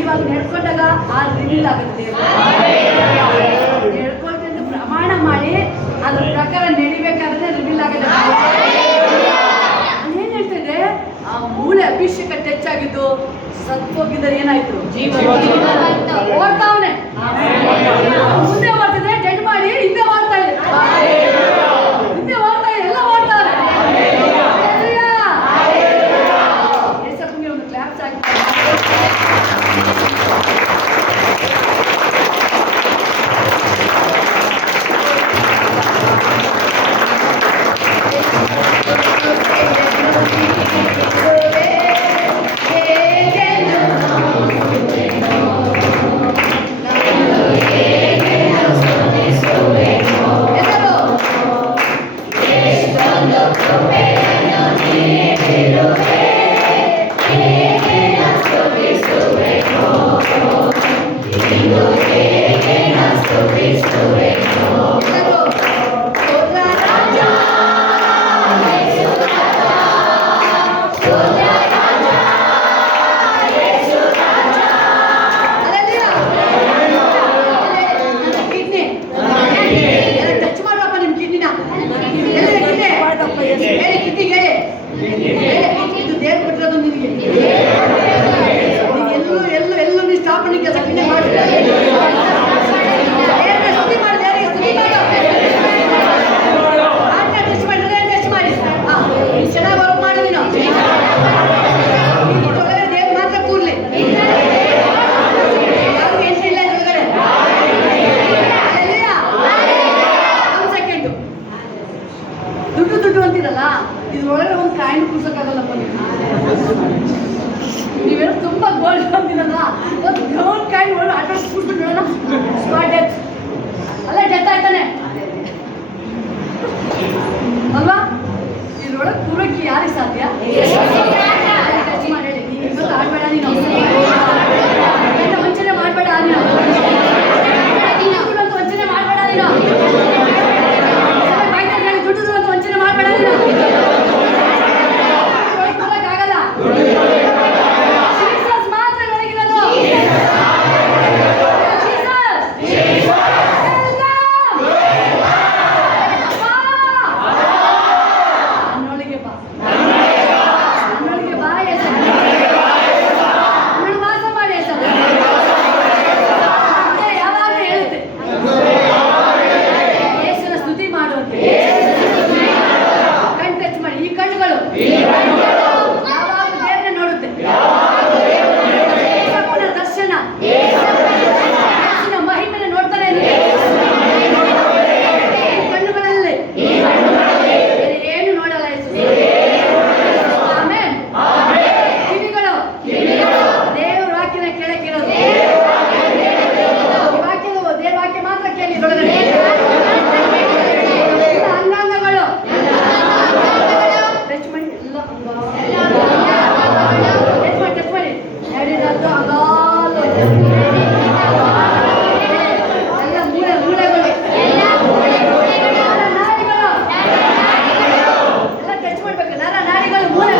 ಇವಾಗ ನಡ್ಕೊಂಡಾಗ ಆ ರಿವೀಲ್ ಆಗುತ್ತೆ. ನಡ್ಕೊಳ್ತೀನಿ ಅಂತ ಪ್ರಮಾಣ ಮಾಡಿ ಅದ್ರ ಪ್ರಕಾರ ನಡಿಬೇಕಾದ್ರೆ ರಿವೀಲ್ ಆಗುತ್ತೆ. ಏನ್ ಹೇಳ್ತಿದ್ರೆ ಆ ಮೂಳೆ ಅಭಿಷೇಕ ಟಚ್ ಆಗಿದ್ದು ಸತ್ತೋಗಿದ್ದಾರೆ, ಏನಾಯ್ತು ಓಡ್ತಾವನೆ. ಮುಂದೆ ಓಡ್ತಿದ್ರೆ ಡೆಡ್ ಮಾಡಿ ಹಿಂದೆ ಓಡ್ತಾ ಇದೆ, ಹಿಂದೆ ಓಡ್ತಾ ಇದೆ, ಎಲ್ಲ ಓಡ್ತಾವ್ರೆ. ಒಂದು ಕ್ಲಾಪ್ಸ್ ಆಗ್ತಾರೆ. ದುಡ್ಡು ಅಂತೀರಲ್ಲ, ಇದ್ರೊಳಗೆ ಒಂದು ಕಾಯಿನ್ ಕೂರ್ಸಕ್ಕಾಗಲ್ಲಪ್ಪ. ನೀವೇನೋ ತುಂಬಾ ಗೋಲ್ಡ್ ಅಂತೀರಲ್ಲ, ಒಂದು ಗೋಲ್ಡ್ ಕಾಯಿನ್ ಒಳಗೆ ಆಟ ಕೂರ್ಸ್ಬಿಟ್ಟು ನೋಡೋಣ. ಸ್ಪಾಟ್ ಡೆತ್ ಅಲ್ಲ, ಡೆತ್ ಆಯ್ತಾನೆ ಅಲ್ವಾ? ಇದ್ರೊಳಗೆ ಕೂರಕ್ಕೆ ಯಾರಿಗೆ ಸಾಧ್ಯ? ಟಚ್ ಮಾಡಿ ಹೇಳಿ, ನೀನು ಇವತ್ತು ಆಡ್ಬೇಡ, ನೀನು ವಂಚನೆ ಮಾಡಬೇಡ, ನೀನು ವಂಚನೆ ಮಾಡಬೇಡ, ನೀನು ದುಡ್ಡು ಅಂತ ವಂಚನೆ ಮಾಡಬೇಡ, ನೀನು ಆಗಲ್ಲ. ಮಾತ್ರ ಒಳಗಿರೋದು ನನ್ನೊಳಗೆ ಬಾ, ನನ್ನೊಳಗೆ ಬಾ, ನನ್ನ ವಾಸ ಮಾಡಿ ಯಾವಾಗಲೂ ಹೇಳುತ್ತೆ ಯೇಸುವಿನ ಸ್ತುತಿ ಮಾಡುವಂತೆ. ಕಣ್ ಟಚ್ ಮಾಡಿ, ಈ ಕಣ್ಣುಗಳು ಯಾವಾಗ ದೇವರನ್ನ ನೋಡುತ್ತೆ, ದರ್ಶನ ಮಹಿಮೆನ ನೋಡ್ತಾರೆ. ಕಣ್ಣುಗಳಲ್ಲಿ ಏನು ನೋಡಲ್ಲ ಆಮೇಲೆ ಕಿವಿಗಳು ದೇವ್ರ ವಾಕ್ಯನ ಕೇಳಕ್ಕಿರೋದು, ದೇವ್ರ ವಾಕ್ಯ ಮಾತ್ರ ಕೇಳಿ ಒಳಗಡೆ. ಅಂಗಾಂಗಗಳು ಟಚ್ ಮಾಡಿ, ಎಲ್ಲ ಟಚ್ ಮಾಡಿ ಹೇಳಿದ್ದು ಅಗಾಲು ಎಲ್ಲ ಮೂಳೆಗಳು ನಾಡಿಗಳು ಎಲ್ಲ ಟಚ್ ಮಾಡ್ಬೇಕು. ನಾಡಿಗಳು ಮೂಳೆ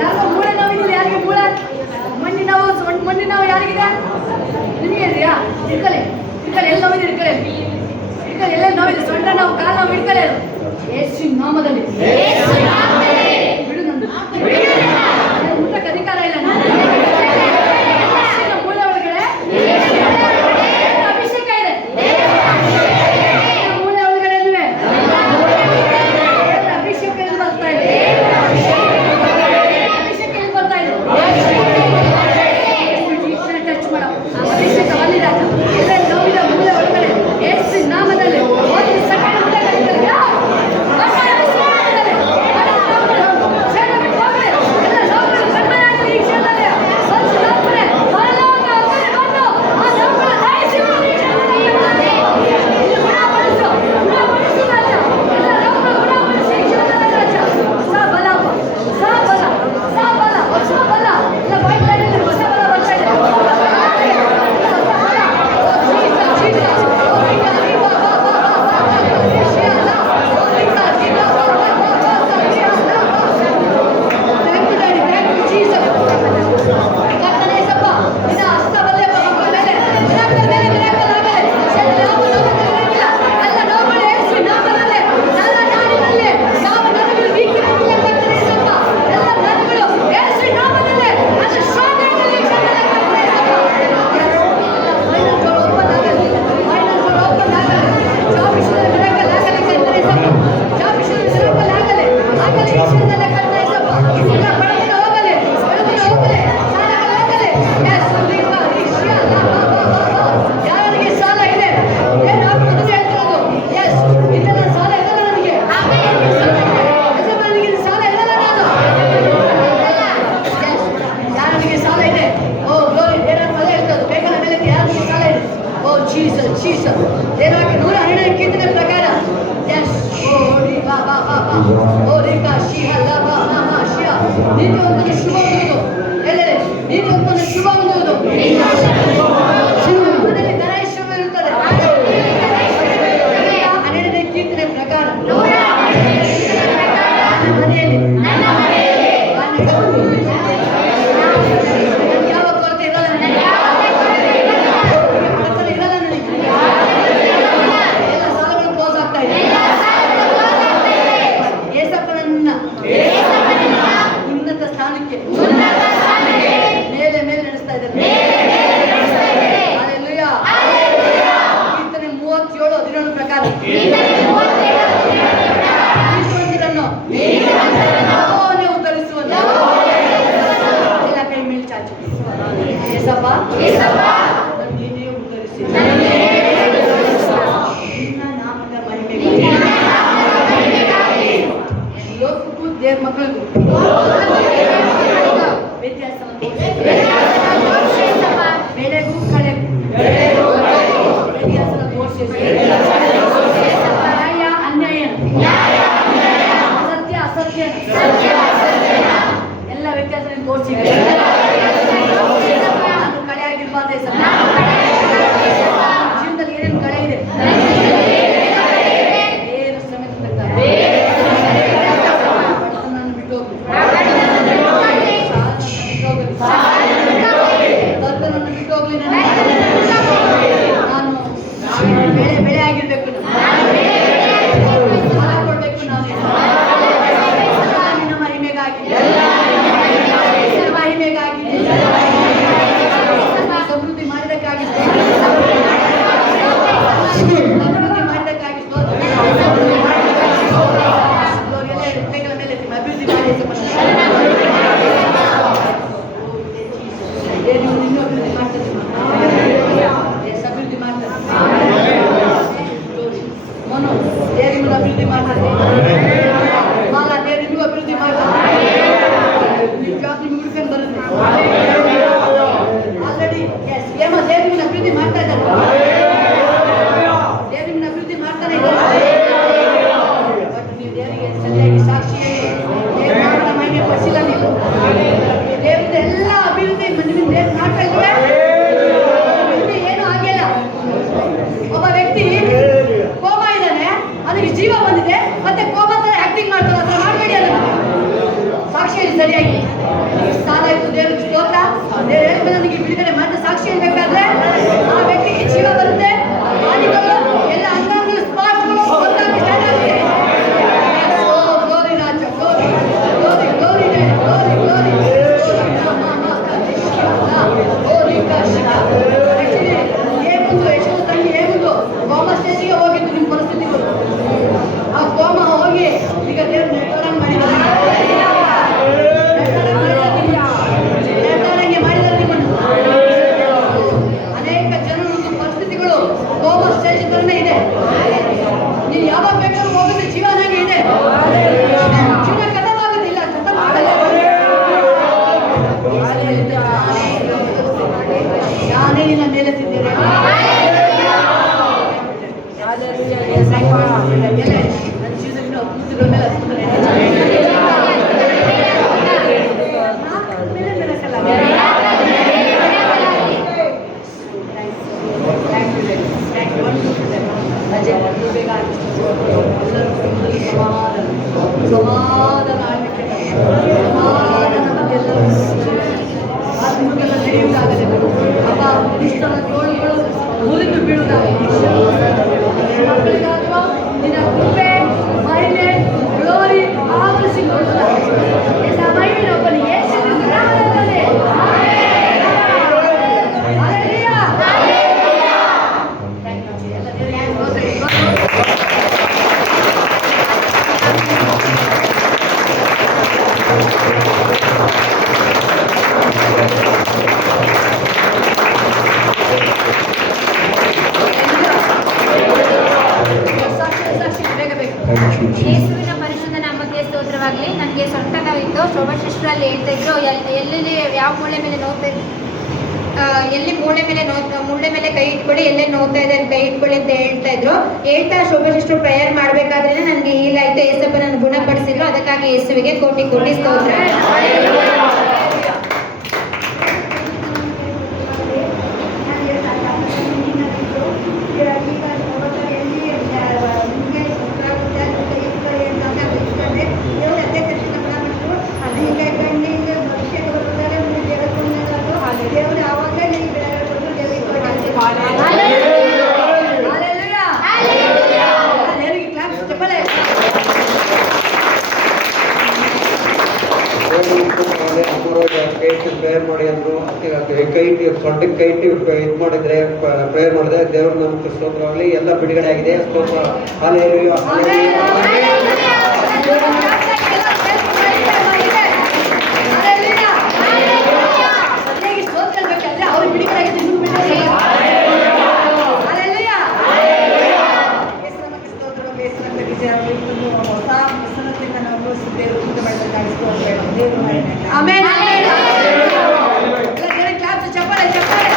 ಯಾರಿಗೋ ಮೂಳೆ ನೋವಿದೆ, ಯಾರಿಗೆ ಮೂಳೆ ಮಣ್ಣಿ ನೋವು ಯಾರಿಗಿದೆ? ನಿಮಗೆ ಇದೆಯಾ? ಇಟ್ಕೊಳ್ಳಿ ಎಲ್ಲಿ ನೋವಿದೆ, ಇಟ್ಕೊಳ್ಳಿ ಎಲ್ಲ ನೋವಿದೆ, ಸೊಂಟ ನೋವು, ಕಾಲು ನೋವು, ಇಟ್ಕೊಳ್ಳಿ. ಯೇಸು ನಾಮದಲ್ಲಿ ಬಿಡು, ನನ್ನ ಮುಟ್ಟಕ್ಕೆ ಅಧಿಕಾರ ಇಲ್ಲ. ಮೂಳೆ ಒಳಗಡೆ ಅಭಿಷೇಕ ಇದೆ, ಮೂಳೆ ಒಳಗಡೆ ಅಭಿಷೇಕ ಬರ್ತಾ ಇದೆ, ಅಭಿಷೇಕ ಬರ್ತಾ ಇದೆ. ಟಚ್ ಮಾಡೋ ಅಭಿಷೇಕ ಬಂದಿದೆ, ಎಲ್ಲ ನೋವಿದ ಮೂಳೆ ಒಳಗಡೆ ಯೇಸು ನಾಮದಲ್ಲಿ ಒಂದು ಸೆಕೆಂಡ್ ಮೂಳೆ ಕೀರ್ತನೆ ಪ್ರಕಾರ ನೀತಿವಂತನು ಶುಭ ಹೊಂದುವುದು. ಎಲ್ಲೆಡೆ ನೀತಿವಂತನು ಶುಭ ಹೊಂದುವುದು. ಮನೆಯಲ್ಲಿ ಧನೈಶ್ವರ್ಯ ಇರುತ್ತದೆ. 12ನೇ ಕೀರ್ತನೆ ಪ್ರಕಾರ ಮನೆಯಲ್ಲಿ ಯಾವ ಕೊರತೆ ಇರಲ್ಲ, ಇರಲ್ಲ ನನಗೆ. ಎಲ್ಲ ಸಾಲಗಳು ಕ್ಲೋಸ್ ಆಗ್ತಾ ಇದೆ. ಏಸಪ್ಪನನ್ನ ಉನ್ನತ ಸ್ಥಾನಕ್ಕೆ ಮೇಲೆ ಮೇಲೆ ನಡೆಸ್ತಾ ಇದ್ದಾರೆ. ಹಲ್ಲೆಲೂಯಾ. ಕೀರ್ತನೆ 37:17 ಪ್ರಕಾರ ನೀತಿವಂತರನ್ನು ಯೆಹೋವನೇ ಉತ್ತರಿಸುವನು. ಎಲ್ಲ ಕೈ ಮೇಲೆ ಚಾಚು. ಏಸಪ್ಪ ನೀನೇ ಉತ್ತರಿಸಿ ನಿನ್ನ ನಾಮದ ಮಹಿಮೆಗಾಗಿ. ಲೋಕಕ್ಕೂ ದೇವ್ರ ಮಕ್ಕಳಿಗೂ ವ್ಯತ್ಯಾಸವನ್ನು ಬೆಳೆಗೂ ಕಳೆಗೂ ವ್ಯತ್ಯಾಸವನ್ನು ಘೋಷಿಸಿ. ನ್ಯಾಯ ಅನ್ಯಾಯ, ಸತ್ಯ ಅಸತ್ಯ ಎಲ್ಲ ವ್ಯತ್ಯಾಸವನ್ನು ಘೋಷಿಸಿ. ನಾನು ಕಳೆ ಆಗಿರ್ಬಾರ್ದೆ ಸರ್. ಜೀವನದಲ್ಲಿ ಏನೇನು ಕಳೆ ಇದೆ, ಏನು ಸಮೇತ ಬಡತನವನ್ನು ಬಿಟ್ಟು ಹೋಗು, ದೊಡ್ಡನನ್ನು ಬಿಟ್ಟು ಹೋಗ್ಲಿ. ನಾನು ಬೆಳೆ ಆಗಿರ್ಬೇಕು. ಸಾಲ ಕೊಡ್ಬೇಕು. ನಾನು ನಿನ್ನ ಮಹಿಮೆಗಾಗಿ, ಮಹಿಮೆಗಾಗಿ, ಸಮೃದ್ಧಿ ಮಾಡಿದಕ್ಕಾಗಿ, ಅಭಿವೃದ್ಧಿ ಮಾಡಿದಕ್ಕಾಗಿ ಎಲ್ಲ ಮೇಲೆ ಅಭಿವೃದ್ಧಿ ಮಾಡಿ. ಇನ್ನೂ ಅಭಿವೃದ್ಧಿ ಮಾಡ್ತಾರೆ, ಅಭಿವೃದ್ಧಿ ಮಾಡ್ತಾರೆ. ಮನು ದೇವರಿಗೂ ಅಭಿವೃದ್ಧಿ ಮಾಡ್ತಾರೆ. ಮಾಲ ದೇವರಿಗೂ ಅಭಿವೃದ್ಧಿ ಮಾಡ್ತಾರೆ. ನಿಮ್ಮ ಜಾಬ್ ನಿಮ್ಗೆ ಹುಡ್ಕೊಂಡು ಬರುತ್ತೆ. ಆಲ್ರೆಡಿ ಏಮ ದೇವರಿಗೂ ಅಭಿವೃದ್ಧಿ ಮಾಡ್ತಾ ಇದ್ದಾರೆ. ದೇವರಿಗೂ ಅಭಿವೃದ್ಧಿ ಮಾಡ್ತಾನೆ ಇದ್ದಾರೆ. ಬಟ್ ನೀವು ದೇವರಿಗೆ ಸರಿಯಾಗಿ ಸಾಕ್ಷಿಯಾಗಿ ದೇವರ ಮಹಿಮೆ ಪಡಿಸಿಲ್ಲ. ನೀವು ದೇವರದ ಎಲ್ಲ ಅಭಿವೃದ್ಧಿ ನಿಮ್ಮಿಂದ ದೇವ್ರು ಮಾಡ್ತಾ ಇದ್ದಾರೆ. ಏನು ಆಗಿಲ್ಲ. ಒಬ್ಬ ವ್ಯಕ್ತಿ ಕೋಮ ಇದ್ದಾನೆ, ಅದಕ್ಕೆ ಜೀವ ಬಂದಿದೆ, ಮತ್ತೆ ಕೋಮ ತರ ಆಕ್ಟಿಂಗ್ ಮಾಡ್ತಾರೆ. ಅದನ್ನ ಮಾಡಬೇಡಿ. ಅದನ್ನು ಸಾಕ್ಷಿಯಲ್ಲಿ ಸರಿಯಾಗಿ ಸಾಲ ಇತ್ತು. ದೇವ್ರಿಗೆ ಸ್ತೋತ್ರ. ದೇವ್ರು ಹೇಳಿದ್ರೆ ನನಗೆ ಬಿಡುಗಡೆ ಮಾಡಿದ ಸಾಕ್ಷಿ ಇರಬೇಕಾದ್ರೆ ಆ ವ್ಯಕ್ತಿಗೆ ಜೀವ ಬರುತ್ತೆ. ಆದಿಗಳು ಎಲ್ಲ ಅಂಗಾಂಗಗಳು ಸ್ಪಾಟ್ಗಳು ಒಂದಾಗಿ ಸ್ಟಾರ್ಟ್ ಆಗುತ್ತೆ. ಗ್ಲೋರಿ ರಾಜ, glory glory glory glory glory. Yashoda ತಂಗಿ ಹೇಗುದು ಕೋಮ ಸ್ಟೇಜಿಗೆ ಹೋಗಿದ್ದು. ನಿಮ್ಮ ಪರಿಸ್ಥಿತಿಗಳು ಆ ಕೋಮ ಹೋಗಿ ಈಗ ದೇವ್ರು ನಿರ್ಧಾರಂಗೆ ಮಾಡಿದ್ದಾರೆ. ಮಾಡಿದ್ದಾರೆ ನಿಮ್ಮನ್ನು. ಅನೇಕ ಜನರ ಪರಿಸ್ಥಿತಿಗಳು ಕೋಮ ಸ್ಟೇಜ್ ತರನೇ ಇದೆ. ನೀವು ಯಾವಾಗ ಬೇಕಾದ್ರೂ ಹೋಗುತ್ತೆ. ಜೀವನಾಗೆ ಇದೆ. ಜೀವನ ಕಥವಾಗೋದಿಲ್ಲ. ನಾನೇ ನಿನ್ನ ಮೇಲೆ ತಿದ್ದೇನೆ. ನನ್ನ ಜೀವನದಲ್ಲಿ ಅದ್ಭುತಗಳ ಮೇಲೆ ಅದ್ಭುತ. ಸಮಾಧಾನ ಆಡಲಿಕ್ಕೆ ನಿಮಗೆಲ್ಲ ನಡೆಯುವುದಾಗಲಿ. ಅಪ್ಪ ಇಷ್ಟರ ಜೋಳಿಗಳು ಮುರಿದು ಬೀಳುವುದಾಗಲಿ. ಮಕ್ಕಳಿಗಾಗುವ ನಿನ್ನ ಕೃಪೆ ಮಹಿಮೆ ಗ್ಲೋರಿ ಆವರಿಸಿಕೊಳ್ಳುವುದಾಗಲಿ. ಎಲ್ಲ ಮಹಿಮೆಯ ಒಬ್ಬನಿಗೆ ಯೇಸುವಿನ ಪರಿಶುದ್ಧ ನಾಮಕ್ಕೆ ಸ್ತೋತ್ರವಾಗಲಿ. ನನಗೆ ಸೊಂಟ ನೋವಿತ್ತು. ಶೋಭಾ ಸಿಸ್ಟರಲ್ಲಿ ಹೇಳ್ತಾ ಇದ್ರು, ಎಲ್ಲೆಲ್ಲಿ ಯಾವ ಮೂಳೆ ಮೇಲೆ ನೋವ್ತಾ ಎಲ್ಲಿ ಮೂಳೆ ಮೇಲೆ ಕೈ ಇಟ್ಕೊಳ್ಳಿ, ಎಲ್ಲೇ ನೋವ್ತಾ ಇದೆ ಕೈ ಇಟ್ಕೊಳ್ಳಿ ಅಂತ ಹೇಳ್ತಾ ಇದ್ರು. ಹೇಳ್ತಾ ಶೋಭಾ ಸಿಸ್ಟರ್ ಪ್ರೇಯರ್ ಮಾಡ್ಬೇಕಾದ್ರೆ ನನಗೆ ಹೀಲ್ ಆಯ್ತು, ಏಸಪ್ಪ ನನ್ನ ಗುಣಪಡಿಸಿದ್ರು. ಅದಕ್ಕಾಗಿ ಯೇಸುವಿಗೆ ಕೋಟಿ ಕೋಟಿ ಸ್ತೋತ್ರ. ಪ್ರೇಯರ್ ಮಾಡಿ ಅಂದ್ರು. ಕೈ ಸೊಂಟಕ್ಕೆ ಕೈ ಇದು ಮಾಡಿದ್ರೆ ಪ್ರೇಯರ್ ಮಾಡಿದ್ರೆ ದೇವ್ರ ನಮ್ಗೆ ಸ್ತೋತ್ರವಾಗಲಿ. ಎಲ್ಲ ಬಿಡುಗಡೆ ಆಗಿದೆ. ಸ್ತೋತ್ರ. Hallelujah, amen. ಚಪ್ಪಾಳೆ ಚಪ್ಪಾಳೆ.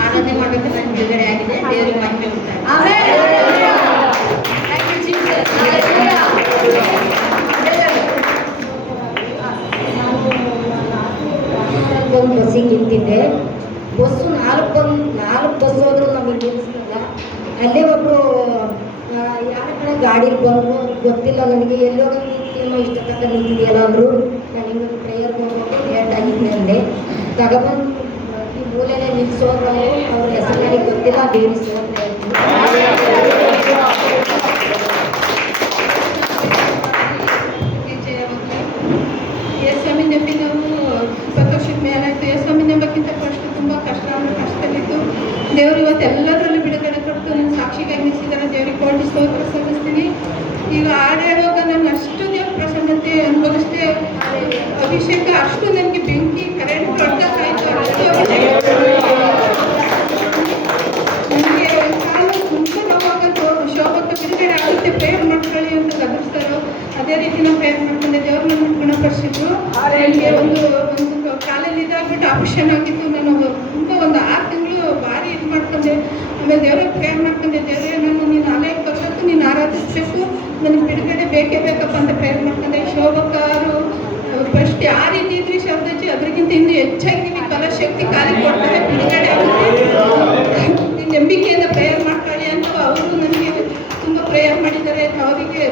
ಆರಾಧನೆ ಮಾಡಬೇಕು, ನನ್ನ ಬಿಡುಗಡೆ ಆಗಿದೆ. ದೇವರಿಗೆ ಮಹಿಮೆ ಉಂಟಾಗಲಿ. ಆಮೆನ್. Thank you Jesus. ಒಂದು ಬಸ್ಸಿಗೆ ನಿಂತಿದ್ದೆ. ಬಸ್ಸು ನಾಲ್ಕು ಬಸ್ ಹೋದ್ರು ನಮಗೆ ನಿಲ್ಲಿಸಿಲ್ಲ. ಅಲ್ಲೇ ಒಬ್ಬರು ಯಾರ ಕಡೆ ಗಾಡೀಲಿ ಬಂದರು, ಗೊತ್ತಿಲ್ಲ ನನಗೆ. ಎಲ್ಲೋ ನಿಂತಿದೆಯಮ್ಮ, ಇಷ್ಟ ತನಕ ನಿಂತಿದೆಯಲ್ಲ ಅಂದರು. ನಾನು ಹಿಂಗೆ ಪ್ರೇಯರ್ ಹೋಗ್ಬೇಕು ಲೇಟ್ ಆಗಿದ್ದೆ ಅಂದೆ. ತಗೊಬಂದು ಈ ಮೂಲೆಯೇ ನಿಲ್ಲಿಸೋರು, ಅವ್ರ ಹೆಸರು ನನಗೆ ಗೊತ್ತಿಲ್ಲ. ಬೇರೆ ಸೋತ್ರ ಸ್ವಾಮಿ ನಂಬಿ ನಾವು 20 ವರ್ಷದ ಮೇಲಾಯ್ತು. ಸ್ವಾಮಿ ನಂಬಕ್ಕಿಂತ ಫಸ್ಟ್ ತುಂಬ ಕಷ್ಟದಲ್ಲಿತ್ತು. ದೇವರು ಇವತ್ತು ಎಲ್ಲದರಲ್ಲೂ ಬಿಡುಗಡೆ ಕೊಟ್ಟು ನನ್ನ ಸಾಕ್ಷಿಗಾಗಿ ನಿಲ್ಲಿಸಿದ್ದಾರೆ. ದೇವರಿಗೆ ಕೋಟಿ ಸ್ತೋತ್ರ ಸಲ್ಲಿಸ್ತೀನಿ. ಈಗ ಆಡೇವಾಗ ನಾನು ಅಷ್ಟು ದೇವ್ರ ಪ್ರಸನ್ನತೆ ಅನುಭವಿಸಿದೆ. ಅಭಿಷೇಕ ಅಷ್ಟು ನನಗೆ ಬೆಂಕಿ ಕರೆಂಟ್ ಕೊಡ್ತಾಯಿತ್ತು. ಅಷ್ಟು ನನಗೆ ಕಾಲು ತುಂಬ ನೋವಾಗತ್ತು. ಶೋಭಕ್ಕೆ ಬಿಡುಗಡೆ ಆಗುತ್ತೆ, ಪ್ರೇಯರ್ ಮಾಡ್ಕೊಳ್ಳಿ ಅಂತ ಗದರ್ಸ್ತಾರೋ ಅದೇ ರೀತಿ ನಾವು ಪ್ರೇಯರ್ ಮಾಡ್ಕೊಂಡೆ. ದೇವ್ರು ನನ್ನ ಗುಣಪಡಿಸಿದ್ರು. ನನಗೆ ಒಂದು ಕಾಲಲ್ಲಿ ಇದಾಗ್ಬಿಟ್ಟು ಆಪರೇಷನ್ ಆಗಿತ್ತು. ನಾನು ತುಂಬ ಒಂದು 6 ತಿಂಗಳು ಭಾರಿ ಇದು ಮಾಡ್ಕೊಂಡೆ. ಆಮೇಲೆ ದೇವ್ರ ಪ್ರೇಯರ್ ಮಾಡ್ಕೊಂಡೆ. ದೇವರೇ ನೀನು ಆಲಯಕ್ಕೆ ಬರಬೇಕು, ನೀನು ಆರಾಧಿಸಬೇಕು, ನನಗೆ ಬಿಡುಗಡೆ ಬೇಕೇ ಬೇಕಪ್ಪ ಅಂತ ಪ್ರೇಯರ್ ಮಾಡ್ಕೊಂಡೆ. ಶೋಭಕಾರು ಫಸ್ಟ್ ಯಾವ ರೀತಿ ಇದ್ರಿ ಶಬ್ದಜಿ, ಅದಕ್ಕಿಂತ ಇನ್ನೂ ಹೆಚ್ಚಾಗಿ ನಿಮಗೆ ಬಲಶಕ್ತಿ ಕಾಲಿಗೆ ಕೊಡ್ತಾರೆ, ಬಿಡುಗಡೆ ಆಗುತ್ತೆ. ನೀವು ನಂಬಿಕೆಯಿಂದ ಪ್ರೇಯರ್ ಮಾಡ್ಕೊಳ್ಳಿ ಅಂತ ಅವರು ನನಗೆ ತುಂಬ ಪ್ರೇಯರ್ ಮಾಡಿದ್ದಾರೆ. ಅವರಿಗೆ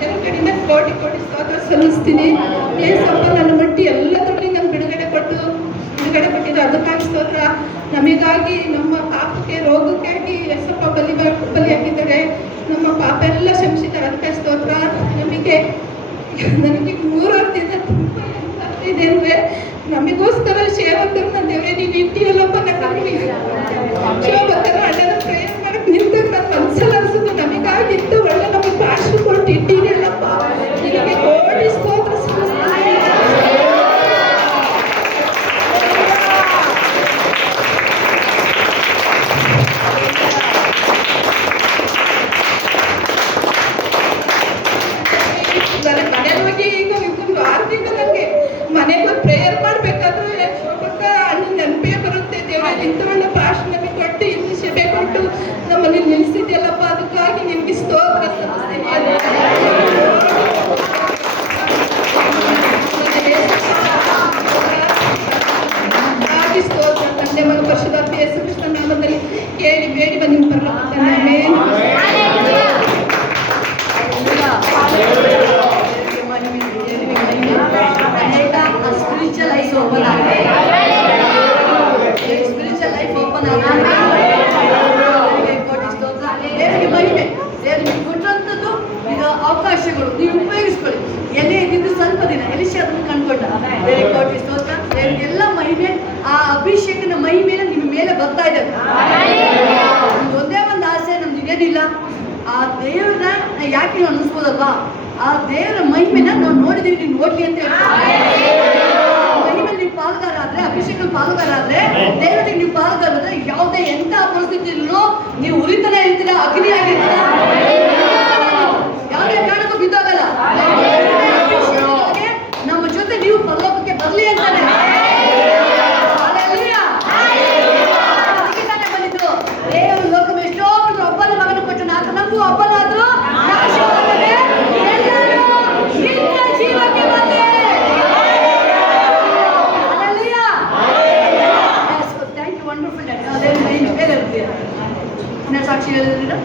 ದೇವರ ಕಡೆಯಿಂದ ಕೋಟಿ ಕೋಟಿ ಸ್ತೋತ್ರ ಸಲ್ಲಿಸ್ತೀನಿ. ಏಸಪ್ಪ ನನ್ನ ಮಟ್ಟಿ ಎಲ್ಲದರಲ್ಲಿ ನಾನು ಬಿಡುಗಡೆ ಕೊಟ್ಟಿದ್ದು ಅದಕ್ಕಾಗಿ ಸ್ತೋತ್ರ. ನಮಗಾಗಿ ನಮ್ಮ ಪಾಪಕ್ಕೆ ರೋಗಕ್ಕಾಗಿ ಏಸಪ್ಪ ಬಲಿಯಾಗಿದ್ದಾರೆ. ನಮ್ಮ ಪಾಪ ಎಲ್ಲ ಕ್ಷಮಿಸಿದ್ದಾರೆ, ಅದಕ್ಕೆ ಸ್ತೋತ್ರ. ನನಗೆ 3 ವರ್ಷದಿಂದ ತುಂಬ ಇದೆ ಅಂದರೆ ನಮಗೋಸ್ಕರ ಸೇವಕರನ್ನ ದೇವರೇ ನೀವು ಇಟ್ಟಿಯಲ್ಲಪ್ಪ. ನಮಗೆ ಶೋಭಕರ ಅಣ್ಣನ ಪ್ರೇಯರ್ ಮಾಡಕ್ಕೆ ನಿಂತಾಗ ನನ್ನ ಮನಸ್ಸಲ್ಲಿ ಅನಿಸೋದು, ನಮಗಾಗಿತ್ತು ಒಳ್ಳೆ ನಮಗೆ ಭಾಷೆ ಕೊಟ್ಟು ಇಟ್ಟಿದೆಯಲ್ಲಪ್ಪ, ನಿನಗೆ ಕೋಟಿ ಸ್ತೋತ್ರ ಸಲ್ಲಿಸ್ತೀನಿ. ಮನೆಗೆ ಹೋಗಿ ಈಗ ಒಂದು 6 ದಿನ ನನಗೆ ಮನೆಗೆ ಹೋಗಿ ಪ್ರೇಯರ್ ಮಾಡಬೇಕಾದ್ರೆ ಶೋಭಕ್ಕ ಅಣ್ಣನ ನೆನಪೇ ಬರುತ್ತೆ. ದೇವರಲ್ಲಿ ಇಂಥ ಒಳ್ಳೆ ಭಾಷೆ ನಮಗೆ ಕೊಟ್ಟು ಇಲ್ಲಿ ಸಭೆ ಕೊಟ್ಟು ನಮ್ಮಲ್ಲಿ ನಿಲ್ಲಿಸಿದ್ಯಲ್ಲಪ್ಪ, ಅದಕ್ಕಾಗಿ ನಿನಗೆ ಸ್ತೋತ್ರ ಸಲ್ಲಿಸ್ತೀನಿ. ಸ್ತೋತ್ರ. ತಂದೆ ಮಗ ಪರಿಶುದ್ಧಾತ್ಮ ಯೇಸು ಕ್ರಿಸ್ತನ ನಾಮದಲ್ಲಿ ಕೇಳಿ ಬೇಡಿ ಬಂದು ನಿಮ್ಮ ಪರಲೋಕದಲ್ಲಿ ಸ್ಪಿರಿಚುವಲ್ ಲೈಫ್ ಓಪನ್ ಆಗಿದೆ. ಸ್ಪಿರಿಚುವಲ್ ಲೈಫ್ ಓಪನ್ ಆಗಿದೆ. ಕೋಟಿ ಸ್ತೋತ್ರ. ದೇವರಿಗೆ ಮಹಿಮೆ. ದೇವರಿಗೆ ಕೊಟ್ಟಂಥದ್ದು ಇದು ಅವಕಾಶಗಳು ನೀವು ಉಪಯೋಗಿಸ್ಕೊಳ್ಳಿ. ಎಲ್ಲಿ ಇದ್ದಿದ್ದು ಸ್ವಲ್ಪ ದಿನ ಎಲಿಸಿ ಅದನ್ನು ಕಂಡುಕೊಂಡ. ದೇವರಿಗೆ ಕೋಟಿ ಸ್ತೋತ್ರ. ದೇವರಿಗೆ ಎಲ್ಲ ಮಹಿಮೆ, ಆ ಅಭಿಷೇಕನ ಮಹಿಮೆನ ನಿಮ್ಮ ಮೇಲೆ ಬರ್ತಾ ಇದ್ದಾರೆ. ಒಂದೇ ಒಂದು ಆಸೆ ನಮ್ದು ಇದೇನಿಲ್ಲ, ಆ ದೇವ್ರನ್ನ ಯಾಕೆ ನಾವು ಅನ್ನಿಸ್ಬೋದಲ್ವಾ, ಆ ದೇವರ ಮಹಿಮೆನ ನಾವು ನೋಡಿದೀವಿ, ನೀವು ನೋಡ್ಲಿ ಅಂತ ಹೇಳ್ತಾರೆ. ಮಹಿಮೆ ನೀವು ಪಾಲ್ಗಾರ ಆದ್ರೆ, ಅಭಿಷೇಕ ಪಾಲ್ಗಾರ ಆದ್ರೆ, ದೇವರಿಗೆ ನೀವು ಪಾಲ್ಗಾರ ಆದ್ರೆ ಯಾವುದೇ ಎಂಥ ಪರಿಸ್ಥಿತಿಯಲ್ಲೂ ನೀವು ಉರಿತಾನೆ ಇರ್ತೀರಾ, ಅಗ್ನಿ ಆಗಿರ್ತೀರಾ. ಯಾವ ಯಾವುದೇ ಕಾರಣಕ್ಕೂ ಬಿದ್ದೋಗಲ್ಲ. ನಮ್ಮ ಜೊತೆ ನೀವು ಪರಲೋಕಕ್ಕೆ ಬರ್ಲಿ ಅಂತಾನೆ. Hallelujah. ಅದಕ್ಕೆ ತಾನೇ ಬಂದಿದ್ದು. ದೇವರು ಲೋಕದ ಎಷ್ಟೋ ಒಬ್ಬನ ಮಗನ ಕೊಟ್ಟನು, ಆತ ನಮಗೂ ಒಬ್ಬನಾದ್ರು ನಾಶವಾಗದೆ ಎಲ್ಲರೂ ನಿತ್ಯ ಜೀವಕ್ಕೆ ಬರಲಿ. Hallelujah. Yes, thank you, wonderful daddy. ಅದೇನು ಬೇರೆ ಇರ್ತೀಯ ಇನ್ನೂ ಸಾಕ್ಷಿ ಹೇಳಿದ್ರಿ.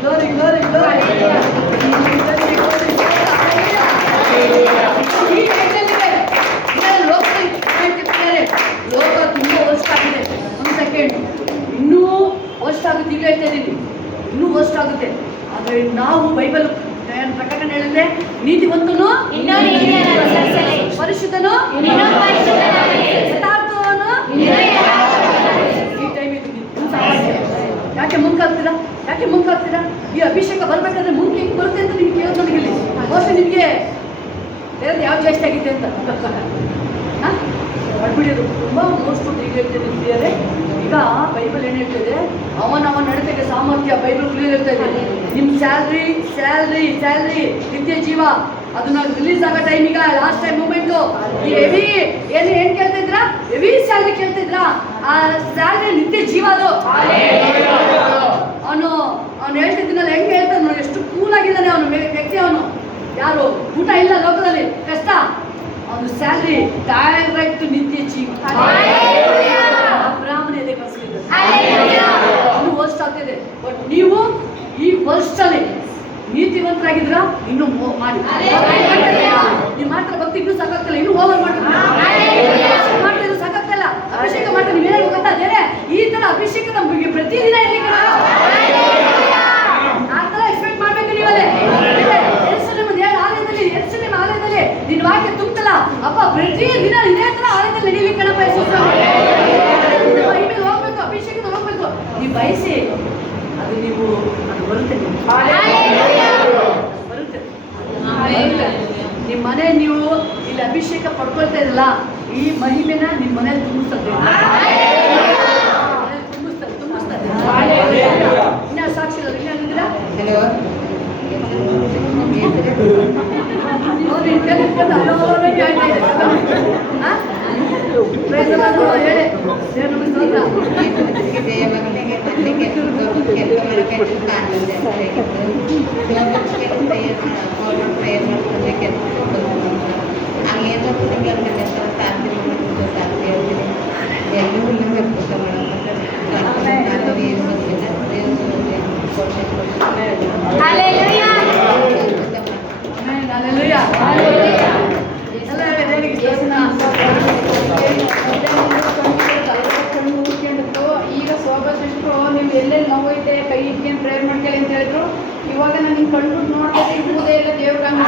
Glory, glory, glory. ಈ ಟೈಮಲ್ಲಿದೆ ಲೋಕ ತುಂಬಾ ವರ್ಸ್ಟ್ ಆಗಿದೆ. ಒಂದು ಸೆಕೆಂಡ್, ಇನ್ನೂ ವರ್ಸ್ಟ್ ಆಗುತ್ತೆ. ಈಗ ಹೇಳ್ತಾ ಇದ್ದೀನಿ, ಇನ್ನೂ ವರ್ಸ್ಟ್ ಆಗುತ್ತೆ. ಆದರೆ ನಾವು ಬೈಬಲ್ ಪ್ರಕಟಣೆ ಹೇಳಿದ್ರೆ ನೀತಿವಂತನು ಪರಿಶುದ್ಧನು ಯಥಾರ್ಥವನು. ಈ ಟೈಮ್ ಇದು ಯಾಕೆ ಮುಂಕಾಗ್ತೀರಾ? ಯಾಕೆ ಮುಂಕಾಗ್ತೀರಾ? ಈ ಅಭಿಷೇಕ ಬರ್ಬೇಕಾದ್ರೆ ಮುಂದೆ ಹೆಂಗೆ ಬರುತ್ತೆ ಅಂತ ನಿಮ್ಗೆ ಕೇಳೋದು ನನಗೆ ಇಲ್ಲಿ ಬಹುಶಃ ನಿಮಗೆ ಬೇರೆ ಯಾವ ಜಾಸ್ತಿ ಆಗಿದೆ ಅಂತ ಮಾಡ್ಬಿಡಿಯೋದು ತುಂಬ ಮೋಸ್ಟ್ ಈಗ ಹೇಳ್ತಿದ್ದಾರೆ. ಈಗ ಬೈಬಲ್ ಏನು ಹೇಳ್ತಿದೆ, ಅವನ ನಡತೆಗೆ ಸಾಮರ್ಥ್ಯ ಬೈಬಲ್ ಕ್ಲಿಯರ್ ಹೇಳ್ತಾ ಇದೆ. ನಿಮ್ಮ ಸ್ಯಾಲ್ರಿ ಸ್ಯಾಲ್ರಿ ಸ್ಯಾಲ್ರಿ ನಿತ್ಯ ಜೀವ ಅದನ್ನ ರಿಲೀಸ್ ಆಗೋ ಟೈಮ್. ಈಗ ಲಾಸ್ಟ್ ಟೈಮ್ ಮೂಮೆಂಟು ಈ ಹೆವಿ ಏನು ಕೇಳ್ತಿದ್ರಾ? Heavy salary ಕೇಳ್ತಿದ್ರಾ? ಆ ಸ್ಯಾಲ್ರಿ ನಿತ್ಯ ಜೀವ ಅದು. ಅವನು ಹೇಳ್ತಿದ್ದೀನಲ್ಲ, ಹೆಂಗೆ ಹೇಳ್ತಾನೆ ನೋಡಿ, ಎಷ್ಟು ಕೂಲ್ ಆಗಿದ್ದಾನೆ ಅವನು ವ್ಯಕ್ತಿ. ಅವನು ಯಾರು ಊಟ ಇಲ್ಲ ಲೋಕದಲ್ಲಿ ಕಷ್ಟ, ಅವನು ಸ್ಯಾಲ್ರಿ ಡೈರೆಕ್ಟ್ ನಿತ್ಯ ಜೀವ. ಬ್ರಾಹ್ಮಣ ಎದೆ ಕಳಿಸ್ಲಿದ್ದು ವರ್ಸ್ಟ್ ಆಗ್ತಿದೆ. ಬಟ್ ನೀವು ಈ ವರ್ಷಲ್ಲಿ ನೀತಿವಂತರಾಗಿದ್ರ ಇನ್ನು ಮಾಡಿ. ನೀವು ಮಾತ್ರ ಭಕ್ತಿ ಇನ್ನೂ ಸಾಕಾಗ್ತಿಲ್ಲ, ಇನ್ನೂ ಓವರ್ ಮಾಡ್ತಿದ್ರು ಸಾಕಾಗ್ತಿಲ್ಲ. ಅಭಿಷೇಕ ಮಾಡ್ತಾರೆ. ನೀವು ಏನಾದ್ರು ಗೊತ್ತಾ ಬೇರೆ ಈ ತರ ಅಭಿಷೇಕ ನಮಗೆ ಪ್ರತಿದಿನ ಇರಲಿ. ಆ ತರ ಎಕ್ಸ್ಪೆಕ್ಟ್ ಮಾಡ್ಬೇಕು ನೀವಲ್ಲೇ. ಆಲಯದಲ್ಲಿ ನಿನ್ನ ವಾಕ್ಯ ತುಂಬಲ್ಲ ಅಪ್ಪ, ಪ್ರತಿ ದಿನ ಇದೇ ತರ ಆಲಯದಲ್ಲಿ ನಡೀಲಿಕ್ಕೆ ಕಣ ಬಯಸುತ್ತೆ. ಹೋಗ್ಬೇಕು, ಅಭಿಷೇಕದ ಹೋಗ್ಬೇಕು. ನೀವು ಬಯಸಿ ಅದು ನೀವು ಅದು ಬರುತ್ತೆ. ಬರುತ್ತೆ. ನಿಮ್ಮ ಮನೆ ನೀವು ಇಲ್ಲಿ ಅಭಿಷೇಕ ಪಡ್ಕೊಳ್ತಾ ಇರಲ್ಲ, ಈ ಮಹಿಮೆನ ನಿಮ್ಮ ಮನೇಲಿ ತುಂಬಿಸ್ತದೆ. ತುಂಬಿಸ್ತಾರೆ. ಇನ್ನ ಸಾಕ್ಷಿ ಇನ್ನೇನಿದ್ರ ಈಗ ಸೋಬಷ್ಟು ನೀವು ಎಲ್ಲೆಲ್ಲಿ ನೋವೈತೆ ಕೈ ಇಟ್ಕೊಂಡು ಪ್ರೇಯರ್ ಮಾಡ್ಕೊಳ್ಳಿ ಅಂತ ಹೇಳಿದ್ರು. ಇವಾಗ ನಾನು ಹಿಂಗೆ ಕಣ್ಬಿಟ್ಟು ನೋಡ್ಬೇಕು, ಇರುವುದೇ ಇಲ್ಲ ದೇವ್ರ ಕಣ್ಣು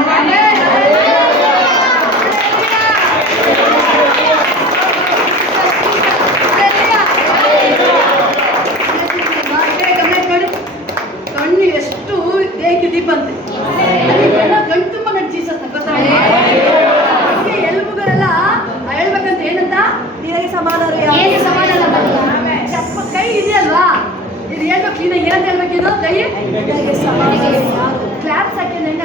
ಎಷ್ಟು ದೇಹಕ್ಕೆ ದೀಪ ಅಂತೆ. ಕಣ್ಣು ತುಂಬ ಜೀಸಸ್ ಎಲುಬುಗಳೆಲ್ಲ ಹೇಳ್ಬೇಕಂತ ಏನಂತ ದೇಹಕ್ಕೆ ಸಮಾಧಾನ ಕೈ ಇದೆಯಲ್ವಾ, ಇದು ಹೇಳ್ಬೇಕು ಕ್ಲೀನಾಗಿ ಏನಂತ ಹೇಳ್ಬೇಕಿದು ಕೈ ಕ್ಲಾಪ್ಸ್ ಹಾಕಿ ಹೆಂಗ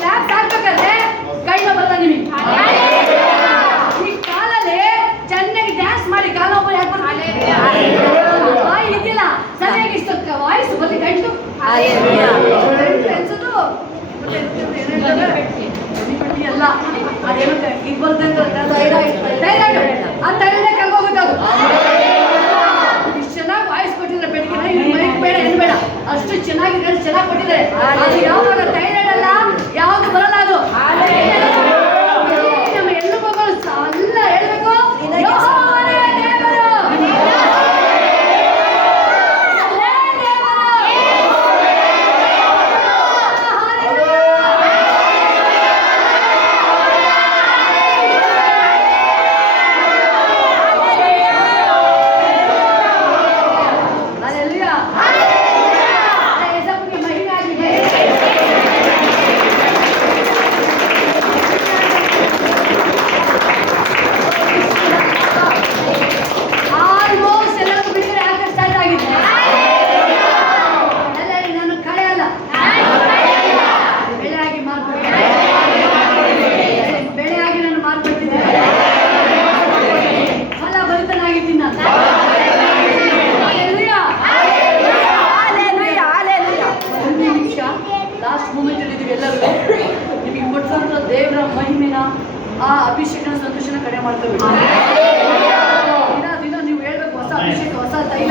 ಕ್ಲಾಪ್ಸ್ ಹಾಕ್ಬೇಕಾದ್ರೆ ಕೈನ ಬರಲ್ಲ ನಿಮಗೆ. ಈ ಕಾಲಲ್ಲಿ ಚೆನ್ನಾಗಿ ಡ್ಯಾನ್ಸ್ ಮಾಡಿ ಕಾಲ ಒಬ್ಬರು ಹಾಕ್ಬಿಡ್ತಾರೆ. ಬಾಯಿ ಇದೆಯಲ್ಲ ಸರಿಯಾಗಿ ಇಷ್ಟ ವಾಯ್ಸ್ ಬರಲಿ ಗಂಟು ಅನ್ಸೋದು ಎಲ್ಲ ಅದೇನು ಈಗ ಬರ್ತದೆ ಥೈರಾಯ್ಡ್ ಆ ಥೈರಾಯ್ಡ್ ಕಲ್ಗೋಗುತ್ತೆ. ಅದು ಇಷ್ಟು ಚೆನ್ನಾಗಿ ವಾಯ್ಸ್ ಕೊಟ್ಟಿದ್ದಾರೆ ಬೆಳಗ್ಗೆ, ಮೈಕ್ ಬೇಡ ಏನು ಬೇಡ, ಅಷ್ಟು ಚೆನ್ನಾಗಿ ಚೆನ್ನಾಗಿ ಕೊಟ್ಟಿದ್ದಾರೆ. ಅದು ಯಾವಾಗ ಥೈರಾಯ್ಡ್ ಅಲ್ಲ ಯಾವುದು ಬರಲ್ಲ. ಅದು ನಮ್ಮ ಎಲುಬುಗಳು ಯೆಹೋವನೇ ದೇವರು. ಆಲ್ಮೋಸ್ಟ್ ಎಲ್ಲರಿಗೂ ಬಿಡುಗಡೆ ಆಗಕ್ಕೆ ಸ್ಟಾರ್ಟ್ ಆಗಿದೆ. ಎಲ್ಲರೂ ನಾನು ಕಳೆಯಲ್ಲ, ಬೆಳೆಯಾಗಿ ಮಾರ್ಪಡ್ತೀನಿ, ಬೆಳೆಯಾಗಿ ನಾನು ಮಾರ್ಪಡ್ತೀನಿ, ಫಲ ಭರಿತನಾಗಿದ್ದೀನಿ ನಾನು. ಒಂದು ನಿಮಿಷ ಲಾಸ್ಟ್ ಮೂಮೆಂಟ್ ಇದ್ದೀವಿ ಎಲ್ಲರೂ. ನಿಮಗೆ ಕೊಟ್ಟಂತ ದೇವರ ಮಹಿಮೆನ ಆ ಅಭಿಷೇಕನ ಸಂತೋಷನ ಕಡಿಮೆ ಮಾಡ್ತೇವೆ. ದಿನ ನೀವು ಹೇಳ್ಬೇಕು ಹೊಸ ಅಭಿಷೇಕ, ಹೊಸ ತೈಲ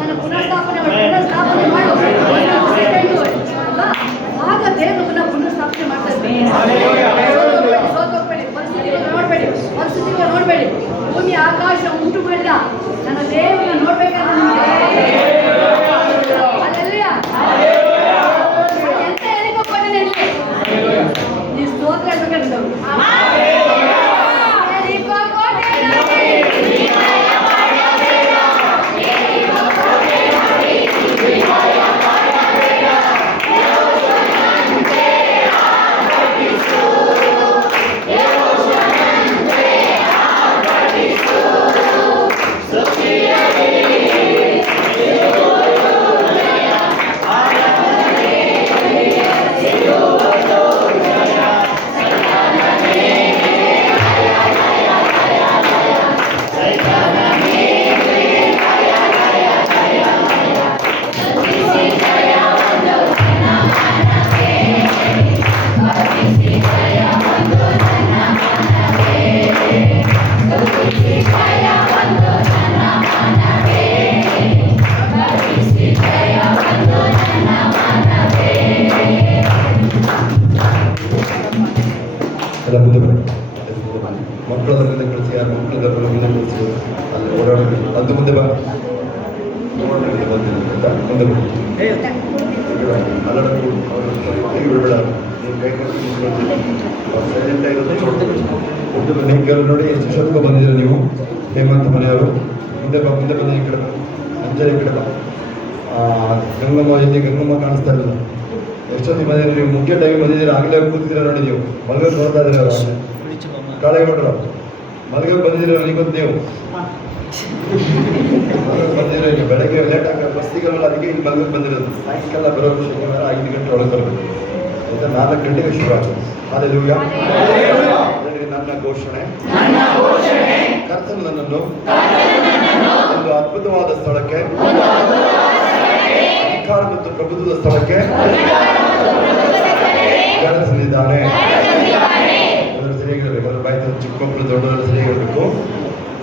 ನಾನು ಪುನರ್ಸ್ಥಾಪನೆ ಮಾಡು ಅಲ್ವಾ? ಆಗ ದೇವರು ಪುನರ್ಸ್ಥಾಪನೆ ಮಾಡ್ತಾ ಇರ್ತೀನಿ. ಸೋತೋಗ್ಬೇಡಿ, ಪರಿಸ್ಥಿತಿಗಳು ನೋಡ್ಬೇಡಿ. ಭೂಮಿ ಆಕಾಶ ಉಂಟು ಮಾಡಿದ ನನ್ನ ದೇವರನ್ನ ನೋಡ್ಬೇಕಾದ್ರೆ ಎಂತ ಹೇಳಿಕೊಟ್ಟೆ ನೀವು ಸ್ತೋತ್ರ ಹೇಳ್ಬೇಕಾದ್ರೆ ಎಲ್ಲ ಮುಂದೆ ಬನ್ನಿ. ಮಕ್ಕಳದರಿಂದ ಕಳಿಸಿ, ಯಾರು ಮಕ್ಕಳದವರ ಮುಂದೆ ಕಳಿಸಿ, ಅಲ್ಲಿ ಓಡಾಡೋದು ಅದು ಮುಂದೆ ಬಾ. ಮುಂದೆ ಬನ್ನಿ. ಅಲ್ಲಡಕ್ಕೂ ಅವರು ಬಿಡಬೇಡ. ನೀವು ಕೈ ಸೈಲೆಂಟ್ ಆಗಿರೋದು ಮುಂದೆ ಬನ್ನಿ. ಕೆಲವರು ನೋಡಿ ಎಷ್ಟು ಶೋಕ ಬಂದಿದ್ದೀರ ನೀವು. ಹೇಮಂತ್ ಮನೆಯವರು ಮುಂದೆ ಬಾ, ಮುಂದೆ ಬಂದ ಈ ಕಡೆ ಬಾ. ಅಂಜಲಿ ಈ ಕಡೆ ಬಾ. ಗಂಗಮ್ಮ ಇಲ್ಲಿ ಗಂಗಮ್ಮ ಕಾಣಿಸ್ತಾ ಇರಲಿಲ್ಲ. ಎಷ್ಟೊಂದು ಬಂದಿದ್ದೀರಿ ನೀವು, ಮುಖ್ಯ ಟೈಮ್ ಬಂದಿದ್ದೀರಾ, ಆಗಲೇ ಕೂತಿದ್ದೀರಾ ನೋಡಿ. ನೀವು ಮಲ್ಗೋದು ನೋಡ್ತಾ ಇದ್ದೀರ, ಕಾಳೆ ಕೊಟ್ಟರು ಮಲ್ಗೋದು ಬಂದಿದ್ದೀರ. ನೀಗೊಂದು ನೀವು ಮಲ್ಗೋದು ಬಂದಿದ್ದೀರ. ಈಗ ಬೆಳಗ್ಗೆ ಲೇಟ್ ಆಗ ಬಸ್ಸಿಗೆಲ್ಲ, ಅದಕ್ಕೆ ಇಲ್ಲಿ ಮಲ್ಗೋದು ಬಂದಿರೋದು. ಸಾಯಂಕಾಲ ಬರೋ ಶನಿವಾರ 5 ಗಂಟೆ ಒಳಗೆ ಬರಬೇಕು. ಆಯ್ತಾ? 4 ಗಂಟೆಗೆ ಶುರು ಆಗ್ತದೆ. ಹಾಲೆಲೂಯಾ. ನನ್ನ ಘೋಷಣೆ, ಕರ್ತನು ನನ್ನನ್ನು ಒಂದು ಅದ್ಭುತವಾದ ಸ್ಥಳಕ್ಕೆ, ಅಧಿಕಾರ ಮತ್ತು ಪ್ರಭುತ್ವದ ಸ್ಥಳಕ್ಕೆ ನಡೆಸಲಿದ್ದಾನೆ. ಎಲ್ಲರೂ ಸರಿಯಾಗಿರಬೇಕು. ಅದರ ಬಾಯಿ ಚಿಕ್ಕ ಮಕ್ಕಳು ದೊಡ್ಡವರು ಸರಿಯಾಗಿರಬೇಕು.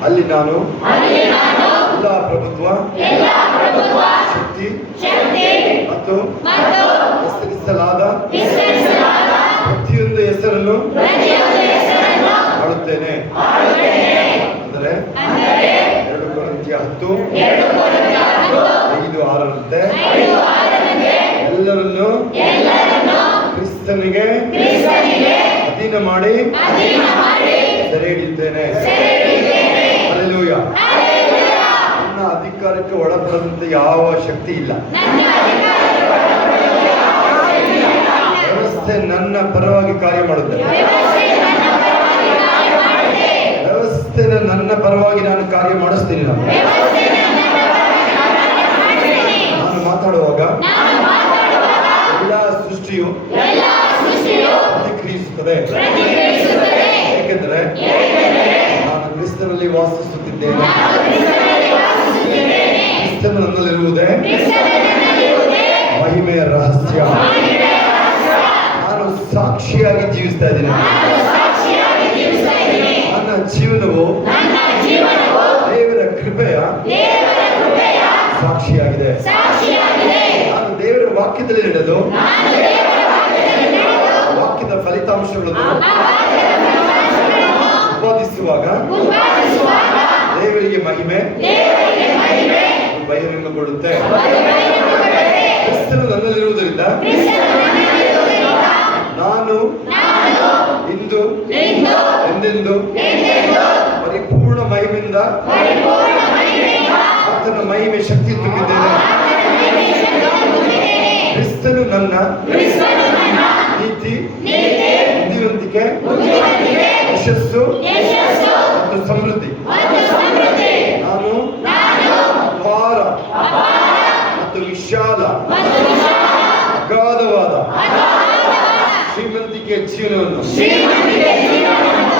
ಅಲ್ಲಿ ನಾನು ಎಲ್ಲ ಪ್ರಭುತ್ವ, ಶಕ್ತಿ ಮತ್ತು ವಿಸ್ತರಿಸಲಾದ ಪ್ರತಿಯೊಂದು ಹೆಸರನ್ನು ಆಳುತ್ತೇನೆ. ಅಂದರೆ 2 ಕೊರಿಂಥಿಯ 10:5-6ರಂತೆ ಎಲ್ಲರನ್ನು ಕ್ರಿಸ್ತನಿಗೆ ಅಧೀನ ಮಾಡಿ ಸೆರೆ ಹಿಡಿಯುತ್ತೇನೆ. ಹಲ್ಲೆಲೂಯಾ. ನನ್ನ ಅಧಿಕಾರಕ್ಕೆ ಒಳಪಡದಂತೆ ಯಾವ ಶಕ್ತಿ ಇಲ್ಲ. ವ್ಯವಸ್ಥೆ ನನ್ನ ಪರವಾಗಿ ಕಾರ್ಯ ಮಾಡುತ್ತದೆ. ವ್ಯವಸ್ಥೆನ ನನ್ನ ಪರವಾಗಿ ನಾನು ಕಾರ್ಯ ಮಾಡಿಸ್ತೀನಿ. ನಾನು ಮಾತಾಡುವಾಗ ಎಲ್ಲ ಸೃಷ್ಟಿಯು ಪ್ರತಿಕ್ರಿಯಿಸುತ್ತದೆ. ಏಕೆಂದರೆ ನಾನು ಕ್ರಿಸ್ತನಲ್ಲಿ ವಾಸಿಸುತ್ತಿದ್ದೇನೆ. ಕ್ರಿಸ್ತನು ನನ್ನಲ್ಲಿರುವುದೇ ಮಹಿಮೆಯ ರಹಸ್ಯ. ನಾನು ಸಾಕ್ಷಿಯಾಗಿ ಜೀವಿಸ್ತಾ ಇದ್ದೀನಿ. ನನ್ನ ಜೀವನವು ದೇವರ ಕೃಪೆಯ ಸಾಕ್ಷಿಯಾಗಿದೆ. ನಾನು ದೇವರ ವಾಕ್ಯದಲ್ಲಿ ನಡೆದು ವಾಕ್ಯದ ಫಲಿತಾಂಶಗಳನ್ನು ಉತ್ಪಾದಿಸುವಾಗ ದೇವರಿಗೆ ಮಹಿಮೆ ಬಹಿರಂಗಗೊಳ್ಳುತ್ತೆ. ಕ್ರಿಸ್ತನು ನನ್ನಲ್ಲಿರುವುದರಿಂದ ನಾನು ಇಂದು ಎಂದೆಂದು ಪರಿಪೂರ್ಣ ಮಹಿಮೆಯಿಂದ ಆತನ ಮಹಿಮೆ ಶಕ್ತಿ ತುಂಬಿದ್ದೇನೆ. ಕ್ರಿಸ್ತನು ನನ್ನ ನೀತಿ, ಬುದ್ಧಿವಂತಿಕೆ, ಯಶಸ್ಸು ಮತ್ತು ಸಮೃದ್ಧಿ. ನಾನು ಅಪಾರ ಮತ್ತು ವಿಶಾಲ ಅಗಾಧವಾದ ಶ್ರೀಮಂತಿಕೆಯ ಜೀವನವನ್ನು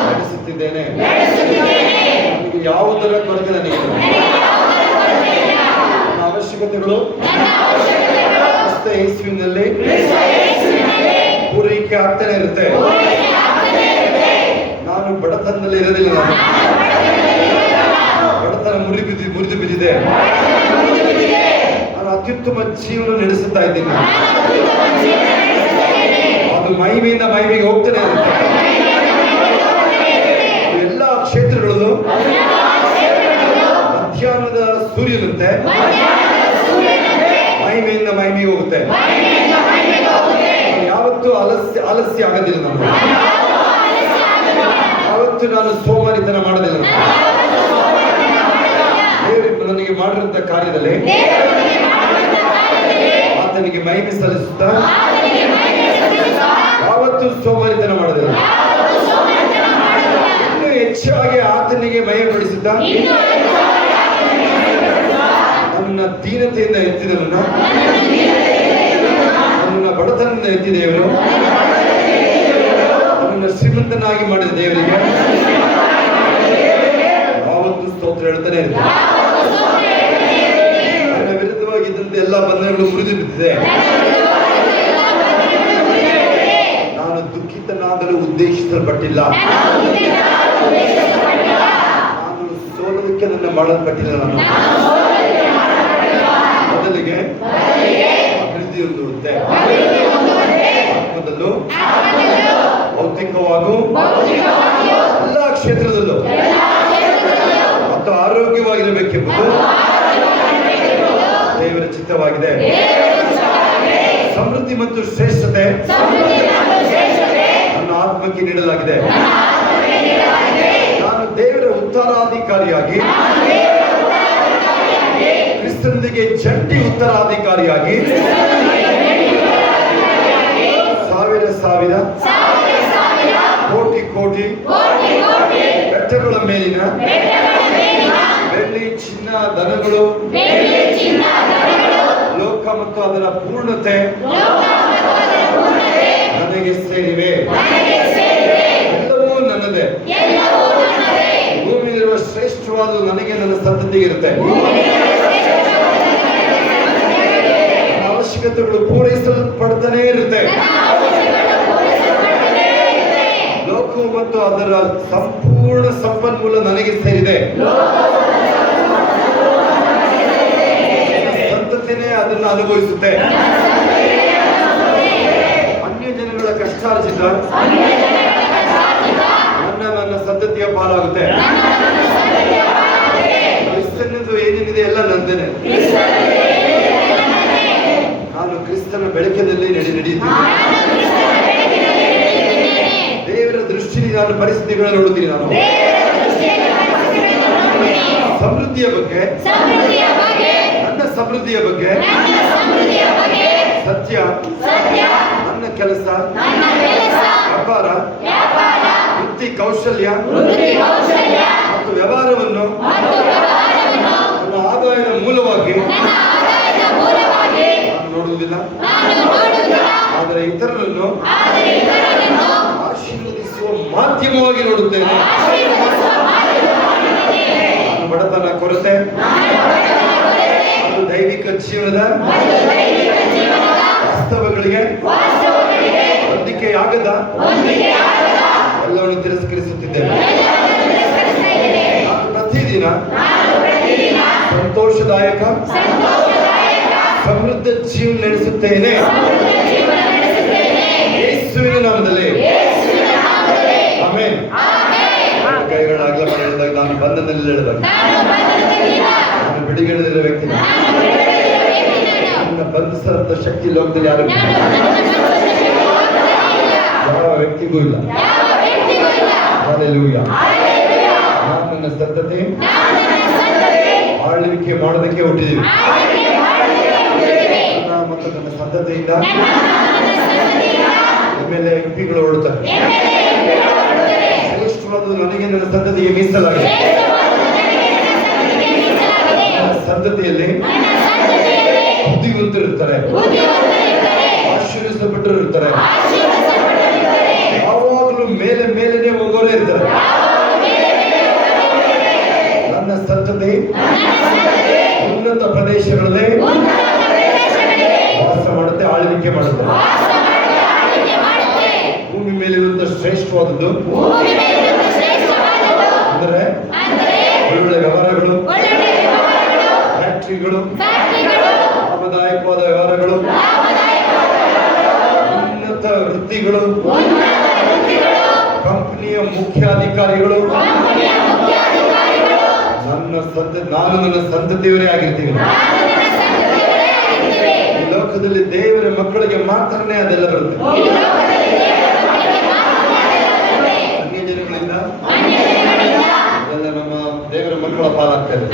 ನಡೆಸುತ್ತಿದ್ದೇನೆ. ನನಗೆ ಯಾವುದರ ಕೊರತೆ ನನಗಿಲ್ಲ. ನನ್ನ ಅವಶ್ಯಕತೆಗಳು ಕ್ರಿಸ್ತ ಯೇಸುವಿನಲ್ಲಿ ಪೂರೈಕೆ ಆಗ್ತಾನೆ ಇರುತ್ತೆ. ನಾನು ಬಡತನದಲ್ಲಿ ಇರೋದಿಲ್ಲ. ನಾನು ಬಡತನ ಮುರಿದು ಬಿದ್ದಿದೆ. ನಾನು ಅತ್ಯುತ್ತಮ ಜೀವನ ನಡೆಸುತ್ತಾ ಇದ್ದೀನಿ. ಅದು ಮಹಿಮೆಯಿಂದ ಮಹಿಮೆಗೆ ಹೋಗ್ತಾನೆ ಇರುತ್ತೆ. ಎಲ್ಲ ಕ್ಷೇತ್ರಗಳಲ್ಲೂ ಮಧ್ಯಾಹ್ನದ ಸೂರ್ಯನಂತೆ ಮಹಿಮೆಯಿಂದ ಮಹಿಮೆಗೆ ಹೋಗುತ್ತೆ. ಯಾವತ್ತೂ ಆಲಸ್ಯ ಆಗೋದಿಲ್ಲ. ನಾನು ಯಾವತ್ತೂ ನಾನು ಸೋಮಾರಿತನ ಮಾಡೋದಿಲ್ಲ. ದೇವರು ನನಗೆ ಮಾಡಿರುವಂತ ಕಾರ್ಯದಲ್ಲಿ ಆತನಿಗೆ ಮಹಿಮೆ ಸಲ್ಲಿಸುತ್ತಾ ಯಾವತ್ತೂ ಸೋಮಾರಿತನ ಮಾಡೋದಿಲ್ಲ. ಇನ್ನೂ ಹೆಚ್ಚಾಗಿ ಆತನಿಗೆ ಮಹಿಮೆ ಪಡಿಸುತ್ತಾ ನನ್ನ ದೀನತೆಯಿಂದ ಎತ್ತಿದವನ್ನ, ನನ್ನ ಬಡತನದಿಂದ ಎತ್ತಿದ ದೇವರು, ನನ್ನ ಶ್ರೀಮಂತನಾಗಿ ಮಾಡಿದ ದೇವರಿಗೆ ಯಾವತ್ತೂ ಸ್ತೋತ್ರ ಹೇಳ್ತಾನೆ ಇರ್ತದೆ. ನನ್ನ ವಿರುದ್ಧವಾಗಿದ್ದಂತ ಎಲ್ಲ ಬಂಧನಗಳು ಮುರಿದು ಬಿದ್ದಿದೆ. ನಾನು ದುಃಖಿತನಾಗಲು ಉದ್ದೇಶಿಸಲ್ಪಟ್ಟಿಲ್ಲ. ನಾನು ಸೋಲೋದಕ್ಕೆ ನನ್ನ ಮಾಡಲ್ಪಟ್ಟಿಲ್ಲ. ನಾನು ಮೊದಲಿಗೆ ಅಭಿವೃದ್ಧಿ ಹೊಂದುತ್ತೆ. ಆತ್ಮದಲ್ಲೂ ಭೌತಿಕವಾಗೂ ಎಲ್ಲ ಕ್ಷೇತ್ರದಲ್ಲೂ ಮತ್ತು ಆರೋಗ್ಯವಾಗಿರಬೇಕೆಂಬುದು ದೇವರ ಚಿತ್ತವಾಗಿದೆ. ಸಮೃದ್ಧಿ ಮತ್ತು ಶ್ರೇಷ್ಠತೆ ನನ್ನ ಆತ್ಮಕ್ಕೆ ನೀಡಲಾಗಿದೆ. ನಾನು ದೇವರ ಉತ್ತರಾಧಿಕಾರಿಯಾಗಿ, ಕ್ರಿಸ್ತನೊಂದಿಗೆ ಜಂಟಿ ಉತ್ತರಾಧಿಕಾರಿಯಾಗಿ ಸಾವಿರ ಕೋಟಿ ಬೆಟ್ಟಗಳ ಮೇಲಿನ ಬೆಳ್ಳಿ ಚಿನ್ನ ಧನಗಳು, ಲೋಕ ಮತ್ತು ಅದರ ಪೂರ್ಣತೆ ನನಗೆ ಸೇರಿವೆ. ಎಲ್ಲವೂ ನನ್ನದೇ. ಭೂಮಿಯಲ್ಲಿರುವ ಶ್ರೇಷ್ಠವಾದ ನನಗೆ ನನ್ನ ಸಂತತಿಗೆ ಇರುತ್ತೆ. ನನ್ನ ಅವಶ್ಯಕತೆಗಳು ಪೂರೈಸಲ್ಪಡ್ತಾನೆ ಇರುತ್ತೆ. ಲೋಕವು ಮತ್ತು ಅದರ ಸಂಪೂರ್ಣ ಸಂಪನ್ಮೂಲ ನನಗೆ ಸೇರಿದೆ. ಸಂತತಿನೇ ಅದನ್ನು ಅನುಭವಿಸುತ್ತೆ. ಅನ್ಯ ಜನಗಳ ಕಷ್ಟಾರ್ಜಿತ ನನ್ನ ಸಂತತಿಯ ಪಾಲಾಗುತ್ತೆ. ಕ್ರಿಸ್ತನದು ಏನೇನಿದೆ ಎಲ್ಲ ನಂದೇನೆ. ನಾನು ಕ್ರಿಸ್ತನ ಬೆಳಕಿನಲ್ಲಿ ನಡೆಯುತ್ತೇನೆ. ದೇವರ ದೃಷ್ಟಿಯಲ್ಲಿ ನಾನು ಪರಿಸ್ಥಿತಿಗಳನ್ನು ನೋಡುತ್ತೀನಿ. ನಾನು ಸಮೃದ್ಧಿಯ ಬಗ್ಗೆ, ನನ್ನ ಸಮೃದ್ಧಿಯ ಬಗ್ಗೆ, ಸತ್ಯ, ನನ್ನ ಕೆಲಸ, ವ್ಯಾಪಾರ, ವೃತ್ತಿ ಕೌಶಲ್ಯ ಮತ್ತು ವ್ಯವಹಾರವನ್ನು ನನ್ನ ಆದಾಯದ ಮೂಲವಾಗಿ ನಾನು ನೋಡುವುದಿಲ್ಲ. ಆದರೆ ಇತರರನ್ನು ಆಶೀರ್ವದಿಸುವ ಮಾಧ್ಯಮವಾಗಿ ನೋಡುತ್ತೇನೆ. ನಾನು ಬಡತನ, ಕೊರತೆ ಮತ್ತು ದೈವಿಕ ಜೀವನದ ವಾಸ್ತವಗಳಿಗೆ ಹೊಂದಿಕೆಯಾಗದ ಎಲ್ಲವನ್ನು ತಿರಸ್ಕರಿಸುತ್ತಿದ್ದೇನೆ. ನಾನು ಪ್ರತಿದಿನ ಸಂತೋಷದಾಯಕ ಸಮೃದ್ಧ ಜೀವನ ನಡೆಸುತ್ತೇನೆ. ಯೇಸುವಿನ ನಾಮದಲ್ಲಿ ಆಮೆನ್. ಬಂಧನದಲ್ಲಿಡಬೇಕು. ನಾನು ಬಿಡುಗಡೆಯಿರುವ ವ್ಯಕ್ತಿ. ನನ್ನ ಬಂಧಿಸಿದಂತ ಶಕ್ತಿ ಲೋಕದಲ್ಲಿ ಯಾರು ಯಾವ ವ್ಯಕ್ತಿಗೂ ಇಲ್ಲ. ಹಲ್ಲೆಲೂಯಾ. ನಾನು ನನ್ನ ಸಂತತಿ ಆಳ್ವಿಕೆ ಮಾಡೋದಕ್ಕೆ ಹುಟ್ಟಿದೀವಿ. ನನ್ನ ಮತ್ತು ನನ್ನ ಸಂತತಿಯಿಂದ ಮೇಲೆ ಎಂಪಿಗಳು ಹೊರಡ್ತಾರೆ. ಶ್ರೇಷ್ಠವಾದ ನನಗೆ ನನ್ನ ಸಂತತಿಗೆ ಮೀಸಲಾಗಿದೆ. ನನ್ನ ಸಂತತಿಯಲ್ಲಿ ಬುದ್ಧಿವಂತರಿರ್ತಾರೆ, ಆಶೀರ್ವಿಸಲ್ಪಟ್ಟರು ಇರ್ತಾರೆ, ಯಾವಾಗಲೂ ಮೇಲೆ ಮೇಲೇನೆ ಹೋಗೋರೇ ಇರ್ತಾರೆ. ನನ್ನ ಸಂತತಿ ಉನ್ನತ ಪ್ರದೇಶಗಳಲ್ಲಿ ವಾಸ ಮಾಡುತ್ತೆ, ಆಳ್ವಿಕೆ ಮಾಡುತ್ತೆ. ಭೂಮಿ ಮೇಲಿರುವಂತ ಶ್ರೇಷ್ಠವಾದದ್ದು ಅಂದರೆ ಒಳ್ಳೆ ವ್ಯವಹಾರಗಳು, ಫ್ಯಾಕ್ಟರಿಗಳು, ಲಾಭದಾಯಕವಾದ ವ್ಯವಹಾರಗಳು, ಉನ್ನತ ವೃತ್ತಿಗಳು, ಕಂಪನಿಯ ಮುಖ್ಯಾಧಿಕಾರಿಗಳು. ನಾನು ನನ್ನ ಸಂತತಿಯವರೇ ಆಗಿರ್ತೀವಿ. ಈ ಲೋಕದಲ್ಲಿ ದೇವರ ಮಕ್ಕಳಿಗೆ ಮಾತ್ರನೇ ಅದೆಲ್ಲ ಬರುತ್ತೆ. ಅನ್ಯ ಜನಗಳಿಂದ ಅದೆಲ್ಲ ನಮ್ಮ ದೇವರ ಮಕ್ಕಳ ಪಾಲಾಗ್ತದೆ.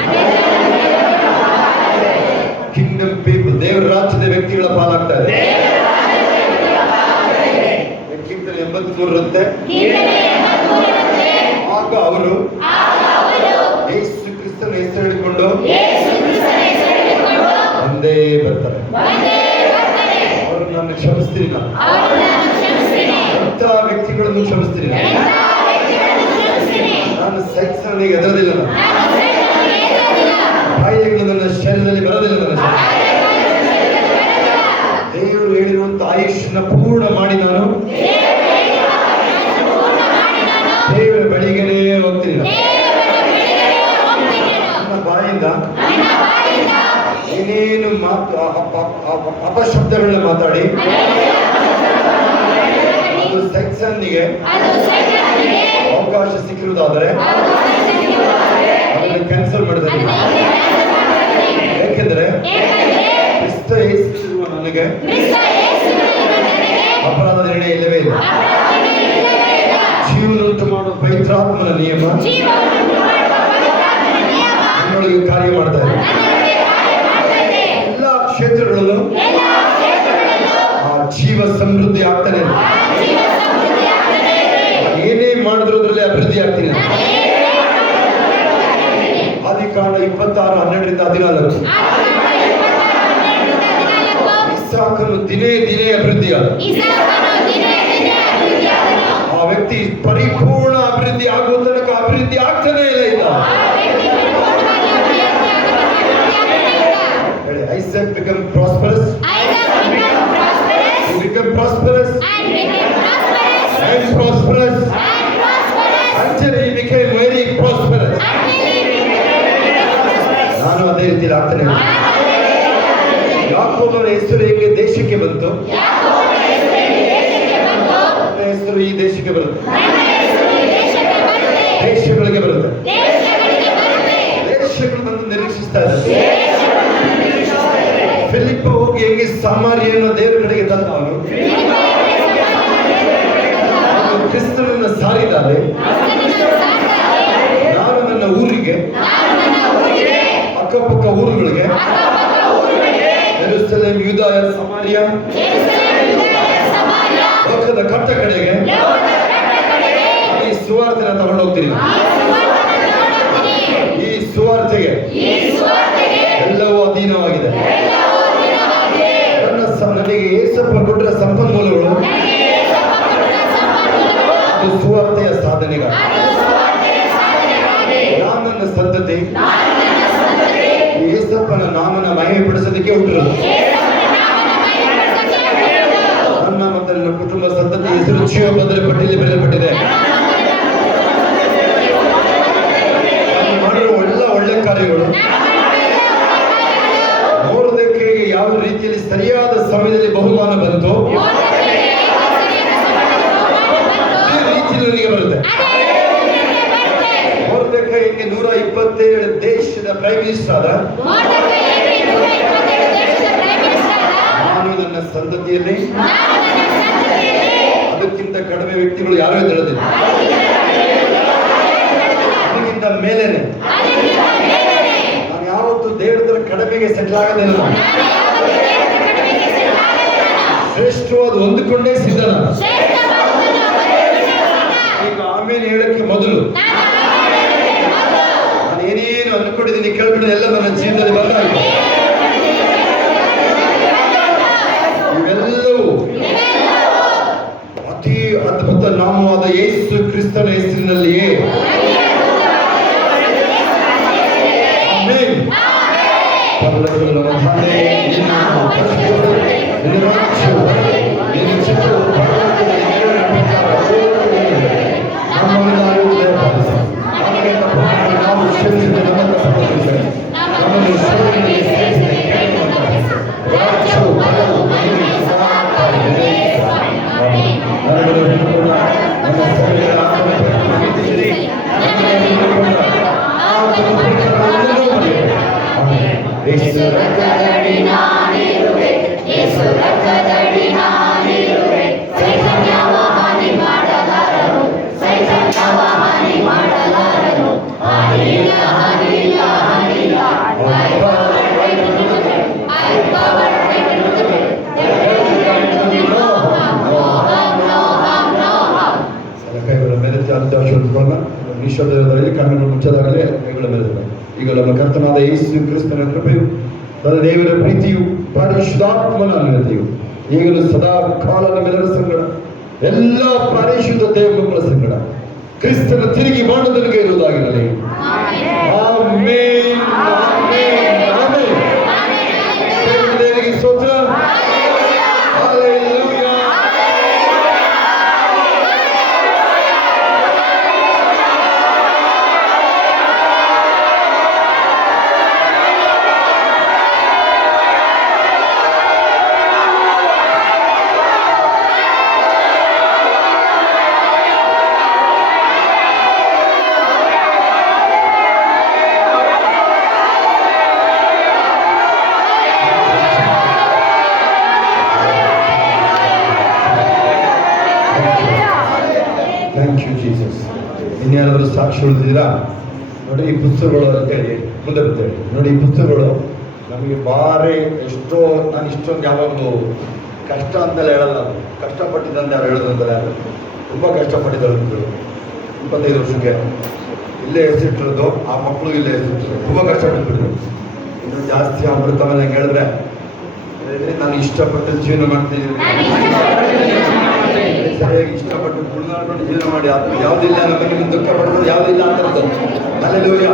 ಕಿಂಗ್ಡಮ್ ಪೀಪಲ್, ದೇವರ ರಾಜ್ಯದ ವ್ಯಕ್ತಿಗಳ ಪಾಲಾಗ್ತಾ ಇದೆ. ಕೀರ್ತನೆ 83 ರಂತೆ ಆಗ ಅವರು ಯೇಸು ಕ್ರಿಸ್ತನ ಹೆಸರು ಹಿಡಿಕೊಂಡು ಒಂದೇ ಬರ್ತಾರೆ. ಅವರು ನಾನು ಕ್ಷಮಿಸ್ತೀನಿ. ಅಂತ ವ್ಯಕ್ತಿಗಳನ್ನು ಕ್ಷಮಿಸ್ತೀನಿ. ನಾನು ಸೈನ್ಸ್ನಿಗೆ ಎದುರದಿಲ್ಲ. ಕಾಯಿಲೆಗಳು ನನ್ನ ಶರೀರದಲ್ಲಿ ಬರೋದಿಲ್ಲ. ನನ್ನ ದೇವರು ಹೇಳಿರುವಂತ ಆಯುಷ್ಯನ ಪೂರ್ಣ ಮಾಡಿ ನಾನು ದೇವರ ಬಳಿಗೆನೇ ಹೋಗ್ತೀನಿ. ನನ್ನ ಬಾಯಿಂದ ಏನೇನು ಮಾತು ಅಪಶಬ್ದಗಳನ್ನ ಮಾತಾಡಿ ಅದು ಸೈನ್ಸ್ನಿಗೆ ಅವಕಾಶ ಸಿಕ್ಕಿರುವುದಾದರೆ ಅದನ್ನು ಕ್ಯಾನ್ಸಲ್ ಮಾಡಿದೆ. ಯಾಕೆಂದ್ರೆ ಕ್ರಿಸ್ತ ಯೇಸುವಿರುವ ನನಗೆ ಅಪರಾಧ ನಿರ್ಣಯ ಇಲ್ಲವೇ ಇಲ್ಲ. ಜೀವನೋಂಟು ಮಾಡುವ ಪವಿತ್ರಾತ್ಮನ ನಿಯಮ ನನ್ನೊಳಗೆ ಕಾರ್ಯ ಮಾಡ್ತಾ ಇದೆ. ಎಲ್ಲ ಕ್ಷೇತ್ರಗಳಲ್ಲೂ ಆ ಜೀವ ಸಮೃದ್ಧಿ ಆಗ್ತಾನೆ. ಏನೇ ಮಾಡಿದ್ರು ಅದರಲ್ಲಿ ಅಭಿವೃದ್ಧಿ ಆಗ್ತೀನಿ. ಆದಿಕಾಂಡ 26:12-14 ಇಸಾಕನು ದಿನೇ ದಿನೇ ಅಭಿವೃದ್ಧಿಯಾದ. ಆ ವ್ಯಕ್ತಿ ಪರಿಪೂರ್ಣ ಅಭಿವೃದ್ಧಿ ಆಗುವ ತನಕ ಅಭಿವೃದ್ಧಿ ಆಗ್ತಾನೆ ಇಲ್ಲ. Isaac became prosperous. He became prosperous and prosperous until he became very prosperous. ನಾನು ಅದೇ ರೀತಿ ಆಗ್ತಾನೆ. ಯಾಕೋಬನ ಹೆಸರು ಹೇಗೆ ದೇಶಕ್ಕೆ ಬಂತು, ನನ್ನ ಹೆಸರು ಈ ದೇಶಕ್ಕೆ ಬರುತ್ತೆ, ದೇಶಗಳಿಗೆ ಬರುತ್ತೆ. ದೇಶಗಳು ಬಂದು ನಿರೀಕ್ಷಿಸ್ತಾ ಇದ್ದಾರೆ. ಫಿಲಿಪ್ ಹೋಗಿ ಹೆಂಗೆ ಸಮಾರ್ಯನ ದೇವರ ಕಡೆಗೆ ತಂದ ಅವನು ಕ್ರಿಸ್ತನನ್ನು ಸಾರಿದ್ದಾರೆ. ನಾನು ನನ್ನ ಊರಿಗೆ, ಅಕ್ಕಪಕ್ಕ ಊರುಗಳಿಗೆ, ಯೆರೂಸಲೇಮ್, ಯೂದಾಯ, ಸಮಾರ್ಯ, ಲೋಕದ ಕಟ್ಟ ಕಡೆಗೆ ಈ ಸುವಾರ್ತೆನ ತಗೊಂಡು ಹೋಗ್ತೀನಿ. ಈ ಸುವಾರ್ತೆಗೆ ಎಲ್ಲವೂ ಅಧೀನವಾಗಿದೆ. ನನಗೆ ಯೇಸಪ್ಪ ಕೊಟ್ಟರೆ ಸಂಪನ್ಮೂಲಗಳು ಅದು ಸುವಾರ್ತೆಯ ಸಾಧನೆಗಳು. ನಾನು ನನ್ನ ಸಂತತಿ ಯೇಸಪ್ಪನ ನಾಮನ ಮಹಿಮೆ ಪಡಿಸೋದಕ್ಕೆ ಹುಟ್ಟಿರೋದು. ನನ್ನ ಮತ್ತು ನನ್ನ ಕುಟುಂಬ ಸಂತತಿ ಹೆಸರು ಜೀವಬಂಧನ ಪಟ್ಟಿಯಲ್ಲಿ ಬರೆಯಲ್ಪಟ್ಟಿದೆ. ಮಾಡಿರುವ ಒಳ್ಳೆ ಕಾರ್ಯಗಳು ನೋಡೋದಕ್ಕೆ ಯಾವ ರೀತಿಯಲ್ಲಿ ಸರಿಯಾದ ಸಮಯದಲ್ಲಿ ಬಹುಮಾನ ಬಂತು ಅದೇ ರೀತಿಯಲ್ಲಿ ನನಗೆ ಬರುತ್ತೆ. ನೋಡೋದಕ್ಕೆ ಹಿಂಗೆ 120 ಪ್ರೈಮ್ ಮಿನಿಸ್ಟರ್ ಆದ, ನಾನು ನನ್ನ ಸಂತತಿಯಲ್ಲಿ ಅದಕ್ಕಿಂತ ಕಡಿಮೆ ವ್ಯಕ್ತಿಗಳು ಯಾರು ಎದ್ದೇಳೋದಿಲ್ಲ, ಅದಕ್ಕಿಂತ ಮೇಲೇನೆ. ನಾನು ಯಾವತ್ತು ದೇವರ ಕಡಿಮೆಗೆ ಸೆಟ್ಲ್ ಆಗೋದಿಲ್ಲ, ಶ್ರೇಷ್ಠವಾದ ಹೊಂದಿಕೊಂಡೇ ಸಿದ್ಧ ನಾನು. ಈಗ ಆಮೇಲೆ ಹೇಳಕ್ಕೆ ಮೊದಲು ನಾನು ಏನೇನು ಅಂದ್ಕೊಂಡಿದ್ದೀನಿ ಕೇಳ್ಬಿಟ್ಟು ಎಲ್ಲ ನನ್ನ ಜೀವನದಲ್ಲಿ ಬದಲಾಗಿದೆ. ಇವೆಲ್ಲವೂ ಅತಿ ಅದ್ಭುತ ನಾಮವಾದ ಯೇಸು ಕ್ರಿಸ್ತನ ಹೆಸರಿನಲ್ಲಿಯೇ. ಆಮೆನ್. ಪರಲೋಕದ ನಮ್ಮ ತಂದೆ, ನಿನ್ನ ನಾಮವು ಪರಿಶುದ್ಧವಾಗಲಿ, ನಿನ್ನ ರಾಜ್ಯವು ಬರಲಿ, ನಿನ್ನ ಚಿತ್ತವು ಪರಲೋಕದಲ್ಲಿ ನೆರವೇರುವ ಪ್ರಕಾರ ಭೂಲೋಕದಲ್ಲಿ ನೆರವೇರಲಿ. ನಮ್ಮನ್ನು ನಾವು ದಯಪಾಲಿಸು. ನಮಗೆ ತಪ್ಪು ಮಾಡಿ ನಾವು ಕ್ಷಮಿಸಿದ ನಮ್ಮ ತಪ್ಪುಗಳಿಗೆ ನಮ್ಮನ್ನು ಶೋಧನೆಗೆ ಸೇರಿಸದೆ ಕೆಳಗೆ ತಪ್ಪಿಸು. ರಾಜ್ಯವು ಬಲವು ಮಹಿಮೆಯು ಸದಾ ಕಾಲದಲ್ಲಿ ಆಮೆನ್. ನರಗಳು ಹಿಡಿದುಕೊಂಡ ನಮ್ಮ ಸಭೆಗಳ ಆತ್ಮವನ್ನು ಪ್ರೀತಿಸಿರಿ. ನಮ್ಮನ್ನು ಹಿಡಿದುಕೊಂಡ ಆತ್ಮವನ್ನು ಪ್ರೀತಿಸುವುದನ್ನು ಮರೆಯಬೇಡಿ. ಆಮೆನ್. ಯೇಸು ರಕ್ತದಡಿ ನಾನಿರುವೆ, ಯೇಸು ರಕ್ತದಡಿ ನಾನಿರುವೆ, ಸೈತಾನ್ಯವ ಹಾನಿ ಮಾಡಲಾರನು, ಸೈತಾನ್ಯವ ಹಾನಿ ಮಾಡಲಾರನು. ಹಾನಿಲ್ಲ, ಹಾನಿಲ್ಲ, ಹಾನಿಲ್ಲ. I power right to the bed. I power right to the bed. No harm, no harm, no harm. ಕೈಗಳ ಮೇಲೆ ಅಂತ್ಯವಾದ ನಿಶ್ಶಬ್ದದಲ್ಲಿ ಕಣ್ಣನ್ನು ಮುಚ್ಚದಾಗಲೇ ಕೈಗಳ ಮೇಲೆ ಈಗ ನಮ್ಮ ಕರ್ತನಾದ ಯೇಸು ಕ್ರಿಸ್ತನ ಕೃಪೆಯು, ನನ್ನ ದೇವರ ಪ್ರೀತಿಯು, ಪರಿಶುದ್ಧಾತ್ಮನ ಅನುಮತಿಯು ಈಗಲೂ ಸದಾ ಕಾಲ ನಮ್ಮೆಲ್ಲರ ಸಂಗಡ, ಎಲ್ಲ ಪರಿಶುದ್ಧ ದೇವ ಮಕ್ಕಳ ಸಂಗಡ ಕ್ರಿಸ್ತನ ತಿರುಗಿ ಮಾಡುವುದಕ್ಕೆ ಇರುವುದಾಗಿರಲಿ. Amen, amen, amen. ದೇವರಿಗೆ ಸ್ತೋತ್ರ. ಹಲ್ಲೆಲೂಯಾ. Thank you Jesus. ಇನ್ಯಾರಾದರೂ ಸಾಕ್ಷಿ ಉಳಿದಿದ್ದೀರಾ? ನೋಡಿ, ಈ ಪುಸ್ತಕಗಳು ಅಂತೇಳಿ ಮುಂದೆ ಬರ್ತೇವೆ. ನೋಡಿ, ಈ ಪುಸ್ತಕಗಳು ನಮಗೆ ಭಾರಿ ಎಷ್ಟೋ, ನಾನು ಇಷ್ಟೊಂದು ಯಾವಾಗಲೂ ಕಷ್ಟ ಅಂತಲೇ ಹೇಳಲ್ಲ, ಕಷ್ಟಪಟ್ಟಿದ್ದಂತ ಯಾರು ಹೇಳೋದಂತಲೇ ಯಾರು ತುಂಬ ಕಷ್ಟಪಟ್ಟಿದ್ದಾರೆ. 25 ವರ್ಷಕ್ಕೆ ಇಲ್ಲೇ ಹೆಸರಿಟ್ಟಿರೋದು, ಆ ಮಕ್ಕಳು ಇಲ್ಲೇ ಹೆಸರಿಟ್ಟಿರೋದು, ತುಂಬ ಕಷ್ಟಪಟ್ಟಿದ್ರು. ಇನ್ನು ಜಾಸ್ತಿ ಅಮೃತ ಮೇಲೆ ಹೇಳಿದ್ರೆ ನಾನು ಇಷ್ಟಪಟ್ಟು ಜೀವನ ಮಾಡ್ತಿದ್ದೀನಿ, ಸರಿಯಾಗಿ ಇಷ್ಟಪಟ್ಟು ಕುಣಿದಾಡ್ಕೊಂಡು ಜೀವನ ಮಾಡಿ ಯಾವುದಿಲ್ಲ, ನಮಗೆ ನಿಮ್ಗೆ ದುಃಖ ಪಡ್ಬೋದು ಯಾವುದಿಲ್ಲ ಅಂತ. ಹಲ್ಲೆಲೂಯಾ.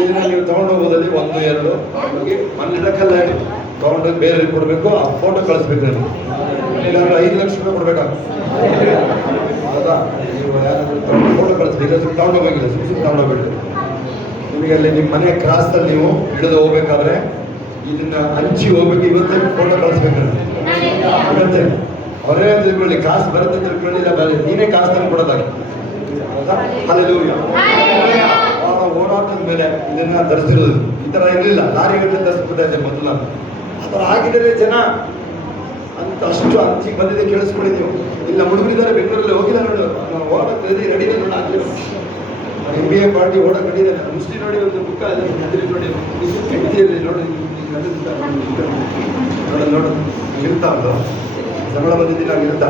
ಇದನ್ನ ನೀವು ತೊಗೊಂಡೋಗೋದಲ್ಲಿ 1, 2 ಹೋಗಿ ಮನೆಕಲ್ಲ ತೊಗೊಂಡೋಗಿ ಬೇರೆ ಕೊಡಬೇಕು, ಆ ಫೋಟೋ ಕಳಿಸ್ಬೇಕು. ನಾನು 5 ಲಕ್ಷ ರೂಪಾಯಿ ಕೊಡ್ಬೇಕಾಗ್ತದೆ. ಹೌದಾ? ನೀವು ಯಾರಾದ್ರೂ ಫೋಟೋ ಕಳಿಸ್ಬೇಕು, ತಗೊಂಡೋಗಿಲ್ಲ, ಸುಮ್ಮನೆ ತಗೊಂಡೋಗ್ಬಿಟ್ಟು ನಿಮಗೆ ಅಲ್ಲಿ ನಿಮ್ಮ ಮನೆ ಕ್ರಾಸಲ್ಲಿ ನೀವು ಹಿಡಿದು ಹೋಗ್ಬೇಕಾದ್ರೆ ಇದನ್ನ ಹಂಚಿ ಹೋಗ್ಬೇಕು. ಇವತ್ತೇ ಫೋಟೋ ಕಳಿಸ್ಬೇಕು. ಅವರೇ ತಿಳ್ಕೊಳ್ಳಿ, ಕಾಸು ಬರುತ್ತೆ ತಿಳ್ಕೊಳ್ಳಿಲ್ಲ, ನೀನೇ ಕಾಸು ತಂದು ಕೊಡೋದಾಗಿ. ಹಲ್ಲೆಲೂಯಾ. ಹೋರಾಟದ ಮೇಲೆ ಇದನ್ನ ಧರಿಸಿರೋದು ಈ ತರ ಇರಲಿಲ್ಲ, ಲಾರಿಗಟ್ಟಲೆ ಧರಿಸ್ಬಿಡ್ತಾ ಇದ್ದೆ ಮೊದಲು. ನಾನು ಆ ಥರ ಆಗಿದರೆ ಜನ ಅಂತ ಅಷ್ಟು ಹಂಚಿಗೆ ಬಂದಿದೆ, ಕೇಳಿಸ್ಕೊಳ್ಳಿ ನೀವು. ಇಲ್ಲ ಹುಡುಗರಿದ್ದಾರೆ ಬೆಂಗಳೂರಲ್ಲಿ, ಹೋಗಿಲ್ಲ ನೋಡು, ಓಡಕ್ ರೆಡಿ ನೋಡ ಆಗಲಿ. MBA party ಓಡಕ್ ರೆಡಿದೆ. ಮುಸ್ಲಿ ನೋಡಿ ಒಂದು ಬುಕ್ಕ ಇದೆ ನೋಡಿ, ವ್ಯಕ್ತಿಯಲ್ಲಿ ನೋಡಿ ನೋಡು ಇರ್ತಾ ಒಂದು ಸಂಬಳ ಬಂದಿದ್ದೀನಿ ನಾವು ಇರ್ತಾ.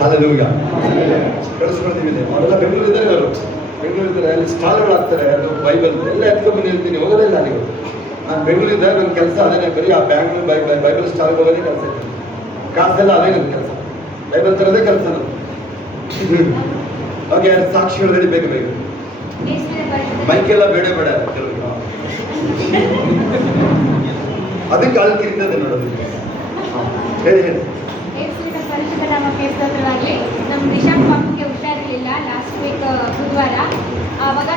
ಹಲ್ಲೆಲೂಯಾ. ಕಳಿಸ್ಕೊಳ್ತೀವಿ. ಅವರೆಲ್ಲ ಬೆಂಗಳೂರಿದ್ದಾರೆ, ಅವರು ಬೆಂಗಳೂರಿದ್ದಾರೆ, ಅಲ್ಲಿ ಸ್ಟಾಲ್ಗಳು ಹಾಕ್ತಾರೆ, ಅದು ಬೈಬಲ್ ಎಲ್ಲ ಎತ್ಕೊಂಡು ಬಂದಿರ್ತೀನಿ, ಹೋಗೋದಿಲ್ಲ ನೀವು. ನಾನು ಬೆಂಗಳೂರಿದ್ದಾಗ ನನ್ನ ಕೆಲಸ ಅದೇನೆ, ಬರೀ ಆ ಬ್ಯಾಂಗ್ಳೂರ್ ಬೈಬಲ್ ಸ್ಟಾಲ್ಗೆ ಹೋಗೋದೇ ಕೆಲಸ ಇದೆ. ಕಾಸೆಲ್ಲ ಅದೇ ನನ್ನ ಕೆಲಸ, ಬೈಬಲ್ ತರೋದೇ ಕೆಲಸ ನಾನು. ಹಾಗೆ ಸಾಕ್ಷಿಗಳು ರೆಡಿ ಬೇಕು ಬೇಕು, ಮೈಕೆಲ್ಲ ಬೇಡ ಬೇಡ ಅದಕ್ಕೆ ಅಳ್ಕಿರ್ತದೆ ನೋಡೋದಕ್ಕೆ. ಹೇಳಿ ಹೇಳಿ. ಪರಿಶುದ್ಧ ನಾಮಕ್ಕೆ ಸ್ತೋತ್ರವಾಗಲಿ. ನಮ್ಮ ರಿಷಬ್ ಪಾಪಕ್ಕೆ ಹುಷಾರಿರಲಿಲ್ಲ ಲಾಸ್ಟ್ ವೀಕ್ ಬುಧವಾರ. ಆವಾಗ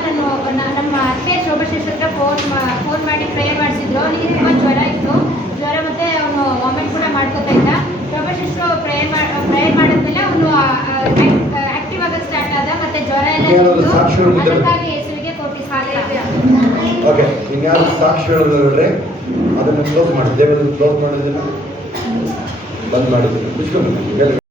ನಮ್ಮ ಅತ್ತೆ ಶೋಭಶೇಶ್ವರ ಫೋನ್ ಮಾಡಿ ಪ್ರೇಯರ್ ಮಾಡಿಸಿದ್ರು. ಅವನಿಗೆ ತುಂಬ ಜ್ವರ ಇತ್ತು, ಜ್ವರ ಮತ್ತು ಅವನು ವಾಮಿಟ್ ಕೂಡ ಮಾಡ್ಕೋತಾ ಇದ್ದ. ಶೋಭಶೇಶ್ವರ ಪ್ರೇಯರ್ ಮಾಡಿದ್ಮೇಲೆ ಅವನು ಆಕ್ಟಿವ್ ಆಗೋದು ಸ್ಟಾರ್ಟ್ ಆದ, ಮತ್ತು ಜ್ವರ ಎಲ್ಲ ಅದಕ್ಕಾಗಿ ಯೇಸುವಿಗೆ ಕೋಟಿ ಸಾಲ. ಓಕೆ, ಇನ್ಯಾರು ಸಾಕ್ಷಿ ಹೇಳಿದ್ರೆ ಅದನ್ನು ಕ್ಲೋಸ್ ಮಾಡಿ, ದೇವರನ್ನು ಕ್ಲೋಸ್ ಮಾಡೋದನ್ನ ಬಂದ್ ಮಾಡಿದ್ದೀನಿ.